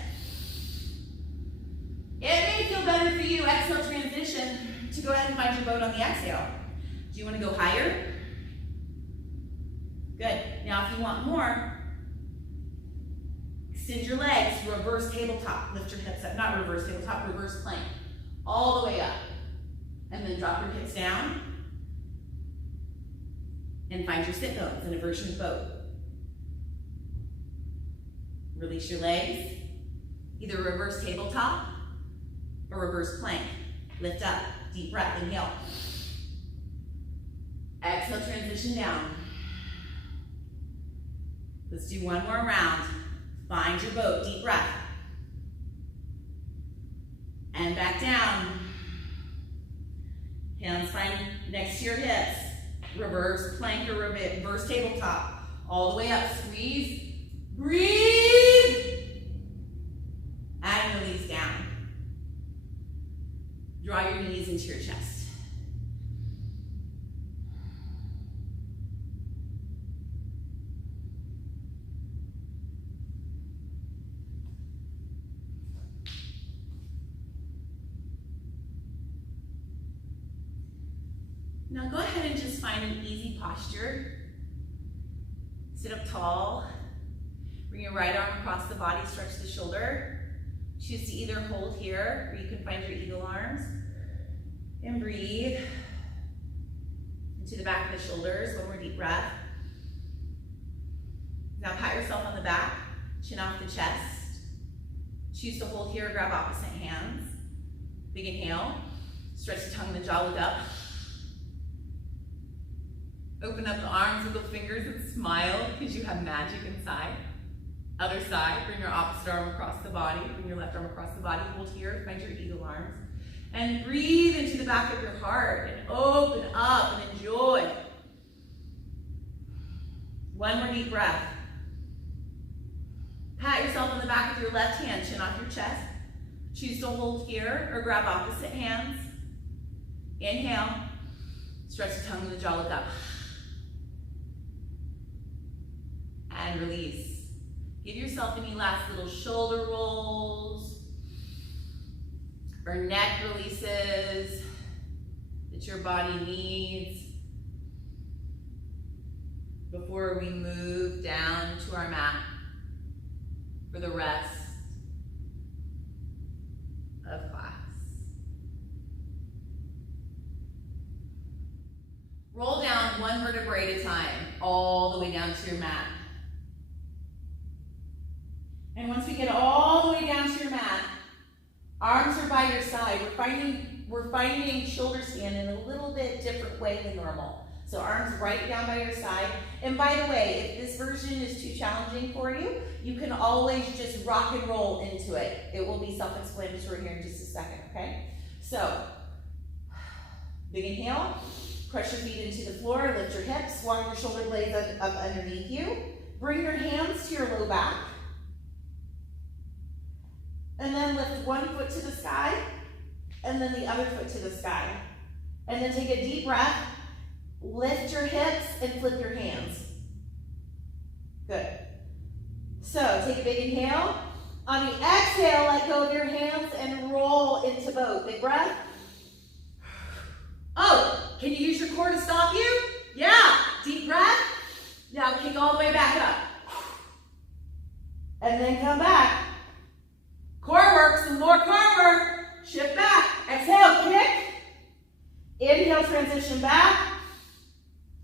It may feel better for you, exhale, transition, to go ahead and find your boat on the exhale. Do you want to go higher? Good. Now, if you want more, extend your legs, reverse tabletop. Lift your hips up. Not reverse tabletop, reverse plank. All the way up. And then drop your hips down. And find your sit bones in a version of boat. Release your legs. Either reverse tabletop or reverse plank. Lift up. Deep breath. Inhale. Exhale, transition down. Let's do one more round. Find your boat. Deep breath. And back down. Hands find next to your hips. Reverse plank or reverse tabletop. All the way up. Squeeze. Breathe. And release down. Draw your knees into your chest. Now go ahead and just find an easy posture. Sit up tall. Bring your right arm across the body, stretch the shoulder. Choose to either hold here, or you can find your eagle arms. And breathe into the back of the shoulders. One more deep breath. Now pat yourself on the back, chin off the chest. Choose to hold here, grab opposite hands. Big inhale. Stretch the tongue and the jaw, look up. Open up the arms, wiggle fingers, and smile because you have magic inside. Other side, bring your opposite arm across the body. Bring your left arm across the body. Hold here, find your eagle arms. And breathe into the back of your heart and open up and enjoy. One more deep breath. Pat yourself on the back with your left hand, chin off your chest. Choose to hold here or grab opposite hands. Inhale. Stretch the tongue and the jaw, look up. And release. Give yourself any last little shoulder rolls or neck releases that your body needs before we move down to our mat for the rest of class. Roll down one vertebrae at a time, all the way down to your mat. And once we get all the way down to your mat, arms are by your side. We're finding shoulder stand in a little bit different way than normal. So arms right down by your side. And by the way, if this version is too challenging for you, you can always just rock and roll into it. It will be self-explanatory here in just a second, okay? So, big inhale. Press your feet into the floor, lift your hips, walk your shoulder blades up underneath you. Bring your hands to your low back. And then lift one foot to the sky, and then the other foot to the sky. And then take a deep breath, lift your hips, and flip your hands. Good. So take a big inhale. On the exhale, let go of your hands and roll into boat. Big breath. Oh, can you use your core to stop you? Yeah. Deep breath. Now kick all the way back up. And then come back. Core work, some more core work. Shift back. Exhale, kick. Inhale, transition back.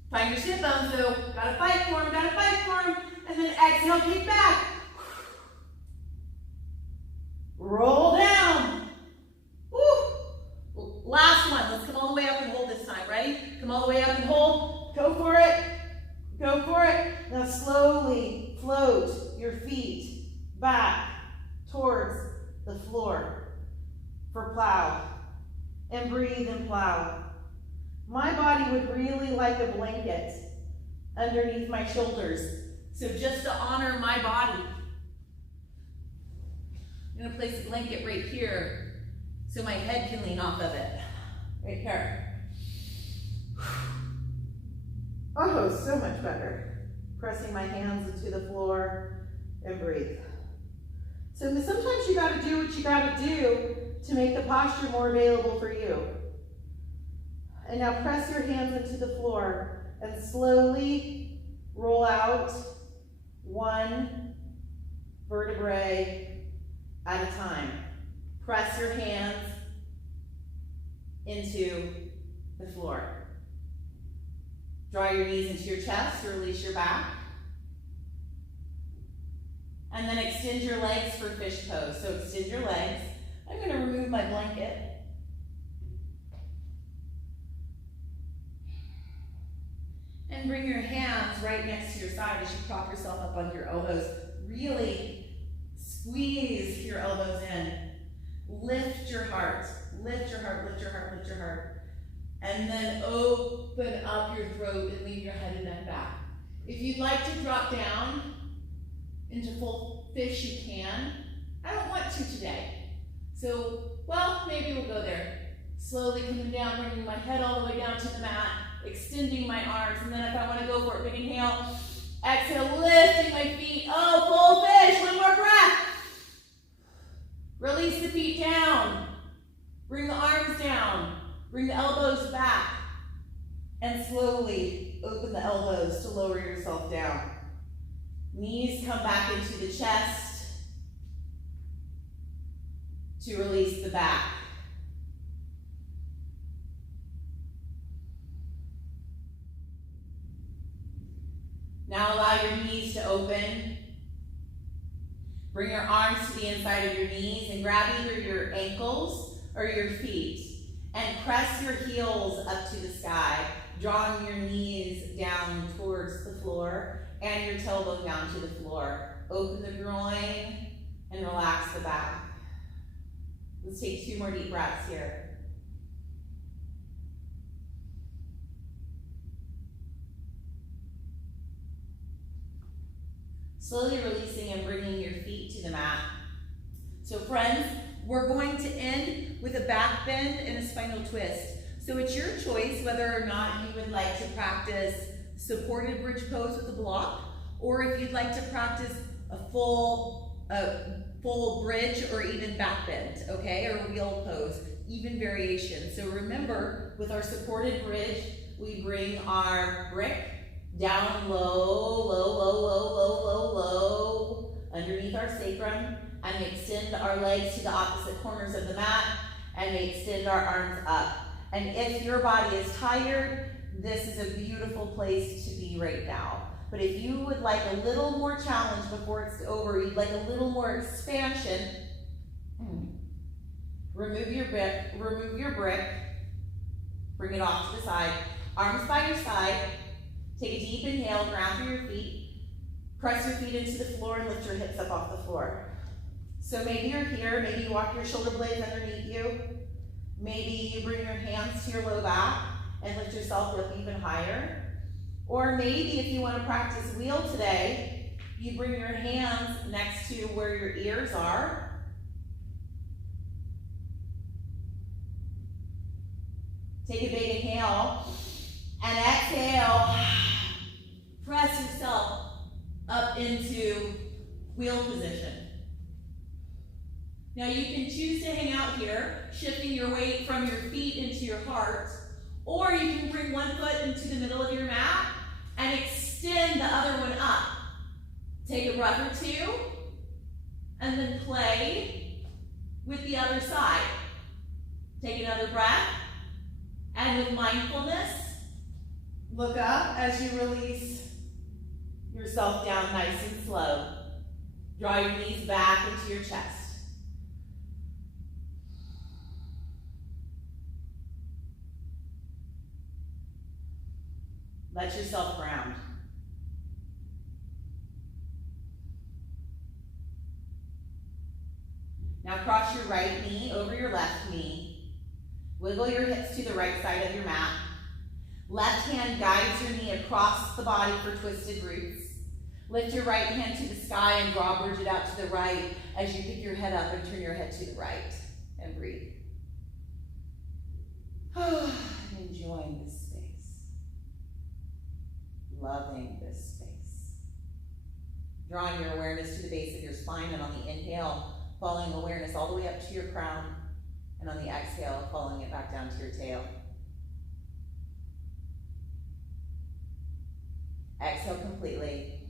Find your sit bones, so gotta fight for them, gotta fight for them. And then exhale, kick back. Roll down. Woo. Last one. Let's come all the way up and hold this time. Ready? Come all the way up and hold. Go for it. Go for it. Now slowly float your feet back towards the floor for plow. And breathe and plow. My body would really like a blanket underneath my shoulders. So just to honor my body, I'm gonna place a blanket right here so my head can lean off of it. Right here. Oh, so much better. Pressing my hands into the floor and breathe. So sometimes you gotta do what you gotta do to make the posture more available for you. And now press your hands into the floor and slowly roll out one vertebrae at a time. Press your hands into the floor. Draw your knees into your chest, release your back. And then extend your legs for fish pose. So extend your legs. I'm going to remove my blanket. And bring your hands right next to your side as you prop yourself up on your elbows. Really squeeze your elbows in. Lift your heart. Lift your heart, lift your heart, lift your heart. And then open up your throat and lean your head and neck back. If you'd like to drop down into full fish, you can. I don't want to today. So, well, maybe we'll go there. Slowly coming down, bringing my head all the way down to the mat, extending my arms, and then if I want to go for it, big inhale, exhale, lifting my feet. Oh, full fish, one more breath. Release the feet down. Bring the arms down. Bring the elbows back. Knees come back into the chest to release the back. Now allow your knees to open. Bring your arms to the inside of your knees and grab either your ankles or your feet and press your heels up to the sky, drawing your knees down towards the floor and your tailbone down to the floor. Open the groin and relax the back. Let's take 2 more deep breaths here. Slowly releasing and bringing your feet to the mat. So friends, we're going to end with a back bend and a spinal twist. So it's your choice whether or not you would like to practice supported bridge pose with a block, or if you'd like to practice a full bridge or even back bend, okay, or wheel pose, even variation. So remember, with our supported bridge, we bring our brick down low, low, low, low, low, low, low, underneath our sacrum, and we extend our legs to the opposite corners of the mat, and we extend our arms up. And if your body is tired, this is a beautiful place to be right now. But if you would like a little more challenge before it's over, you'd like a little more expansion, remove your brick, bring it off to the side, arms by your side, take a deep inhale, ground through your feet, press your feet into the floor and lift your hips up off the floor. So maybe you're here, maybe you walk your shoulder blades underneath you, maybe you bring your hands to your low back and lift yourself up even higher. Or maybe if you want to practice wheel today, you bring your hands next to where your ears are. Take a big inhale and exhale. Press yourself up into wheel position. Now you can choose to hang out here, shifting your weight from your feet into your heart, or you can bring one foot into the middle of your mat and extend the other one up. Take a breath or two, and then play with the other side. Take another breath, and with mindfulness, look up as you release yourself down nice and slow. Draw your knees back into your chest. Let yourself ground. Now cross your right knee over your left knee. Wiggle your hips to the right side of your mat. Left hand guides your knee across the body for twisted roots. Lift your right hand to the sky and draw bridge it out to the right as you pick your head up and turn your head to the right. And breathe. Enjoying this space. Loving this space. Drawing your awareness to the base of your spine, and on the inhale, following awareness all the way up to your crown, and on the exhale, following it back down to your tail. Exhale completely.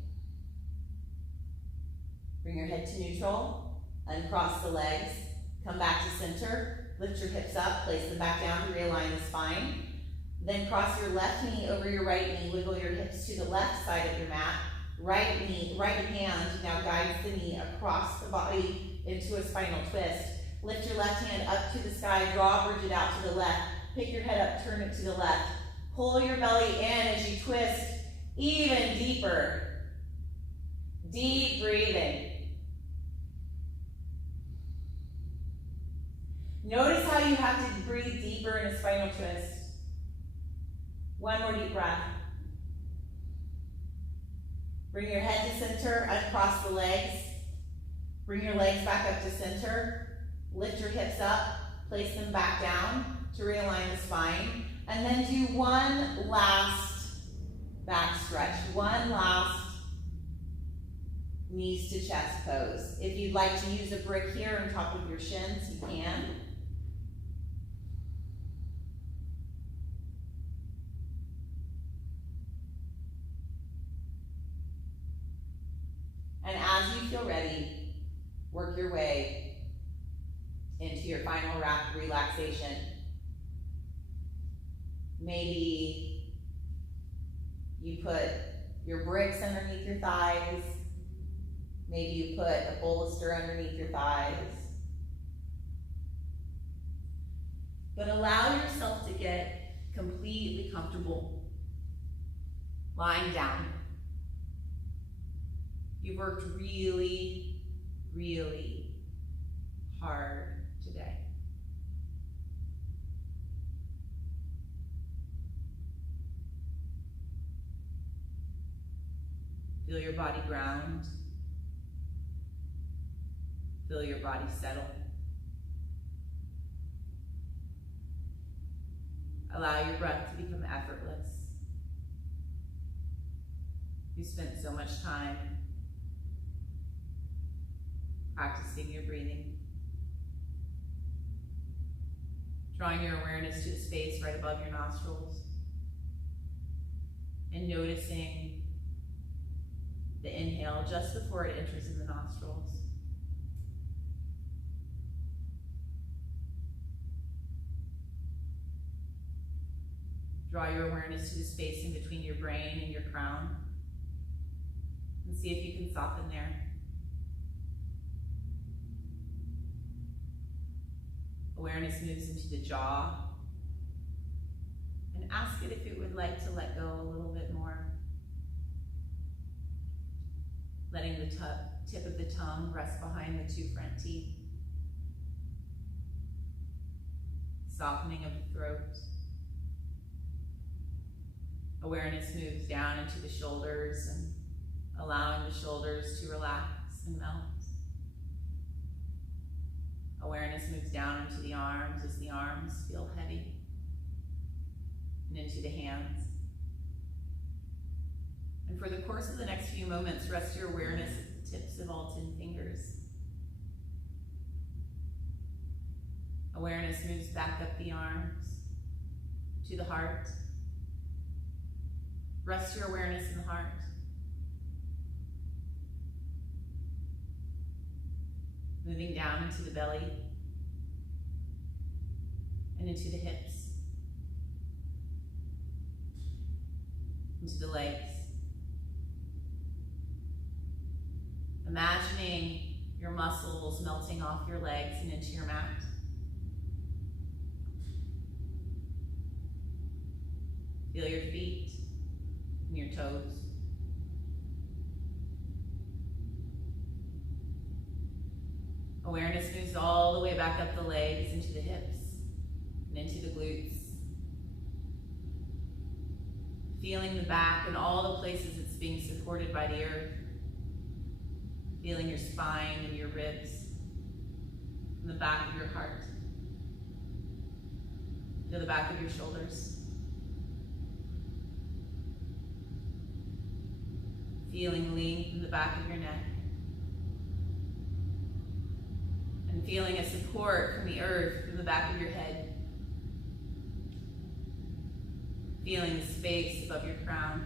Bring your head to neutral, uncross the legs, come back to center, lift your hips up, place them back down to realign the spine. Then cross your left knee over your right knee, wiggle your hips to the left side of your mat. Right hand now guides the knee across the body into a spinal twist. Lift your left hand up to the sky, draw, bridge it out to the left. Pick your head up, turn it to the left. Pull your belly in as you twist even deeper. Deep breathing. Notice how you have to breathe deeper in a spinal twist. One more deep breath. Bring your head to center, uncross the legs. Bring your legs back up to center. Lift your hips up, place them back down to realign the spine. And then do one last back stretch. One last knees to chest pose. If you'd like to use a brick here on top of your shins, you can. And as you feel ready, work your way into your final relaxation. Maybe you put your bricks underneath your thighs. Maybe you put a bolster underneath your thighs. But allow yourself to get completely comfortable lying down. You've worked really, really hard today. Feel your body ground. Feel your body settle. Allow your breath to become effortless. You spent so much time practicing your breathing. Drawing your awareness to the space right above your nostrils and noticing the inhale just before it enters in the nostrils. Draw your awareness to the space in between your brain and your crown and see if you can soften there. Awareness moves into the jaw, and ask it if it would like to let go a little bit more. Letting the tip of the tongue rest behind the two front teeth. Softening of the throat. Awareness moves down into the shoulders and allowing the shoulders to relax and melt. Awareness moves down into the arms as the arms feel heavy, and into the hands. And for the course of the next few moments, rest your awareness at the tips of all 10 fingers. Awareness moves back up the arms to the heart. Rest your awareness in the heart. Moving down into the belly and into the hips, into the legs. Imagining your muscles melting off your legs and into your mat. Feel your feet and your toes. Awareness moves all the way back up the legs, into the hips, and into the glutes. Feeling the back and all the places it's being supported by the earth. Feeling your spine and your ribs, and the back of your heart. Feel the back of your shoulders. Feeling length in the back of your neck. And feeling a support from the earth in the back of your head. Feeling the space above your crown.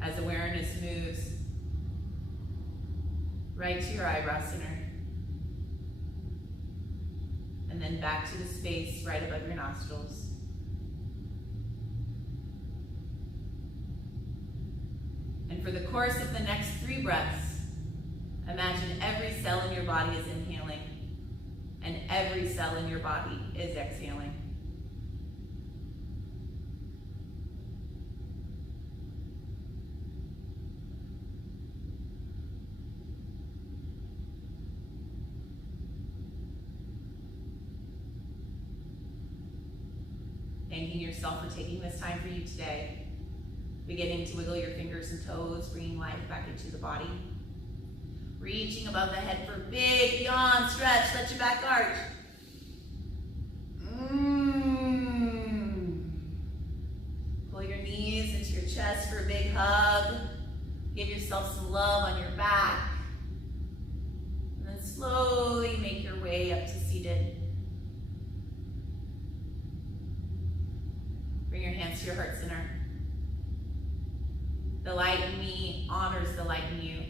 As awareness moves right to your eyebrow center. And then back to the space right above your nostrils. And for the course of the next 3 breaths, imagine every cell in your body is inhaling and every cell in your body is exhaling. Thanking yourself for taking this time for you today. Beginning to wiggle your fingers and toes, bringing life back into the body. Reaching above the head for big yawn stretch. Let your back arch. Pull your knees into your chest for a big hug. Give yourself some love on your back. And then slowly make your way up to seated. Bring your hands to your heart center. The light in me honors the light in you.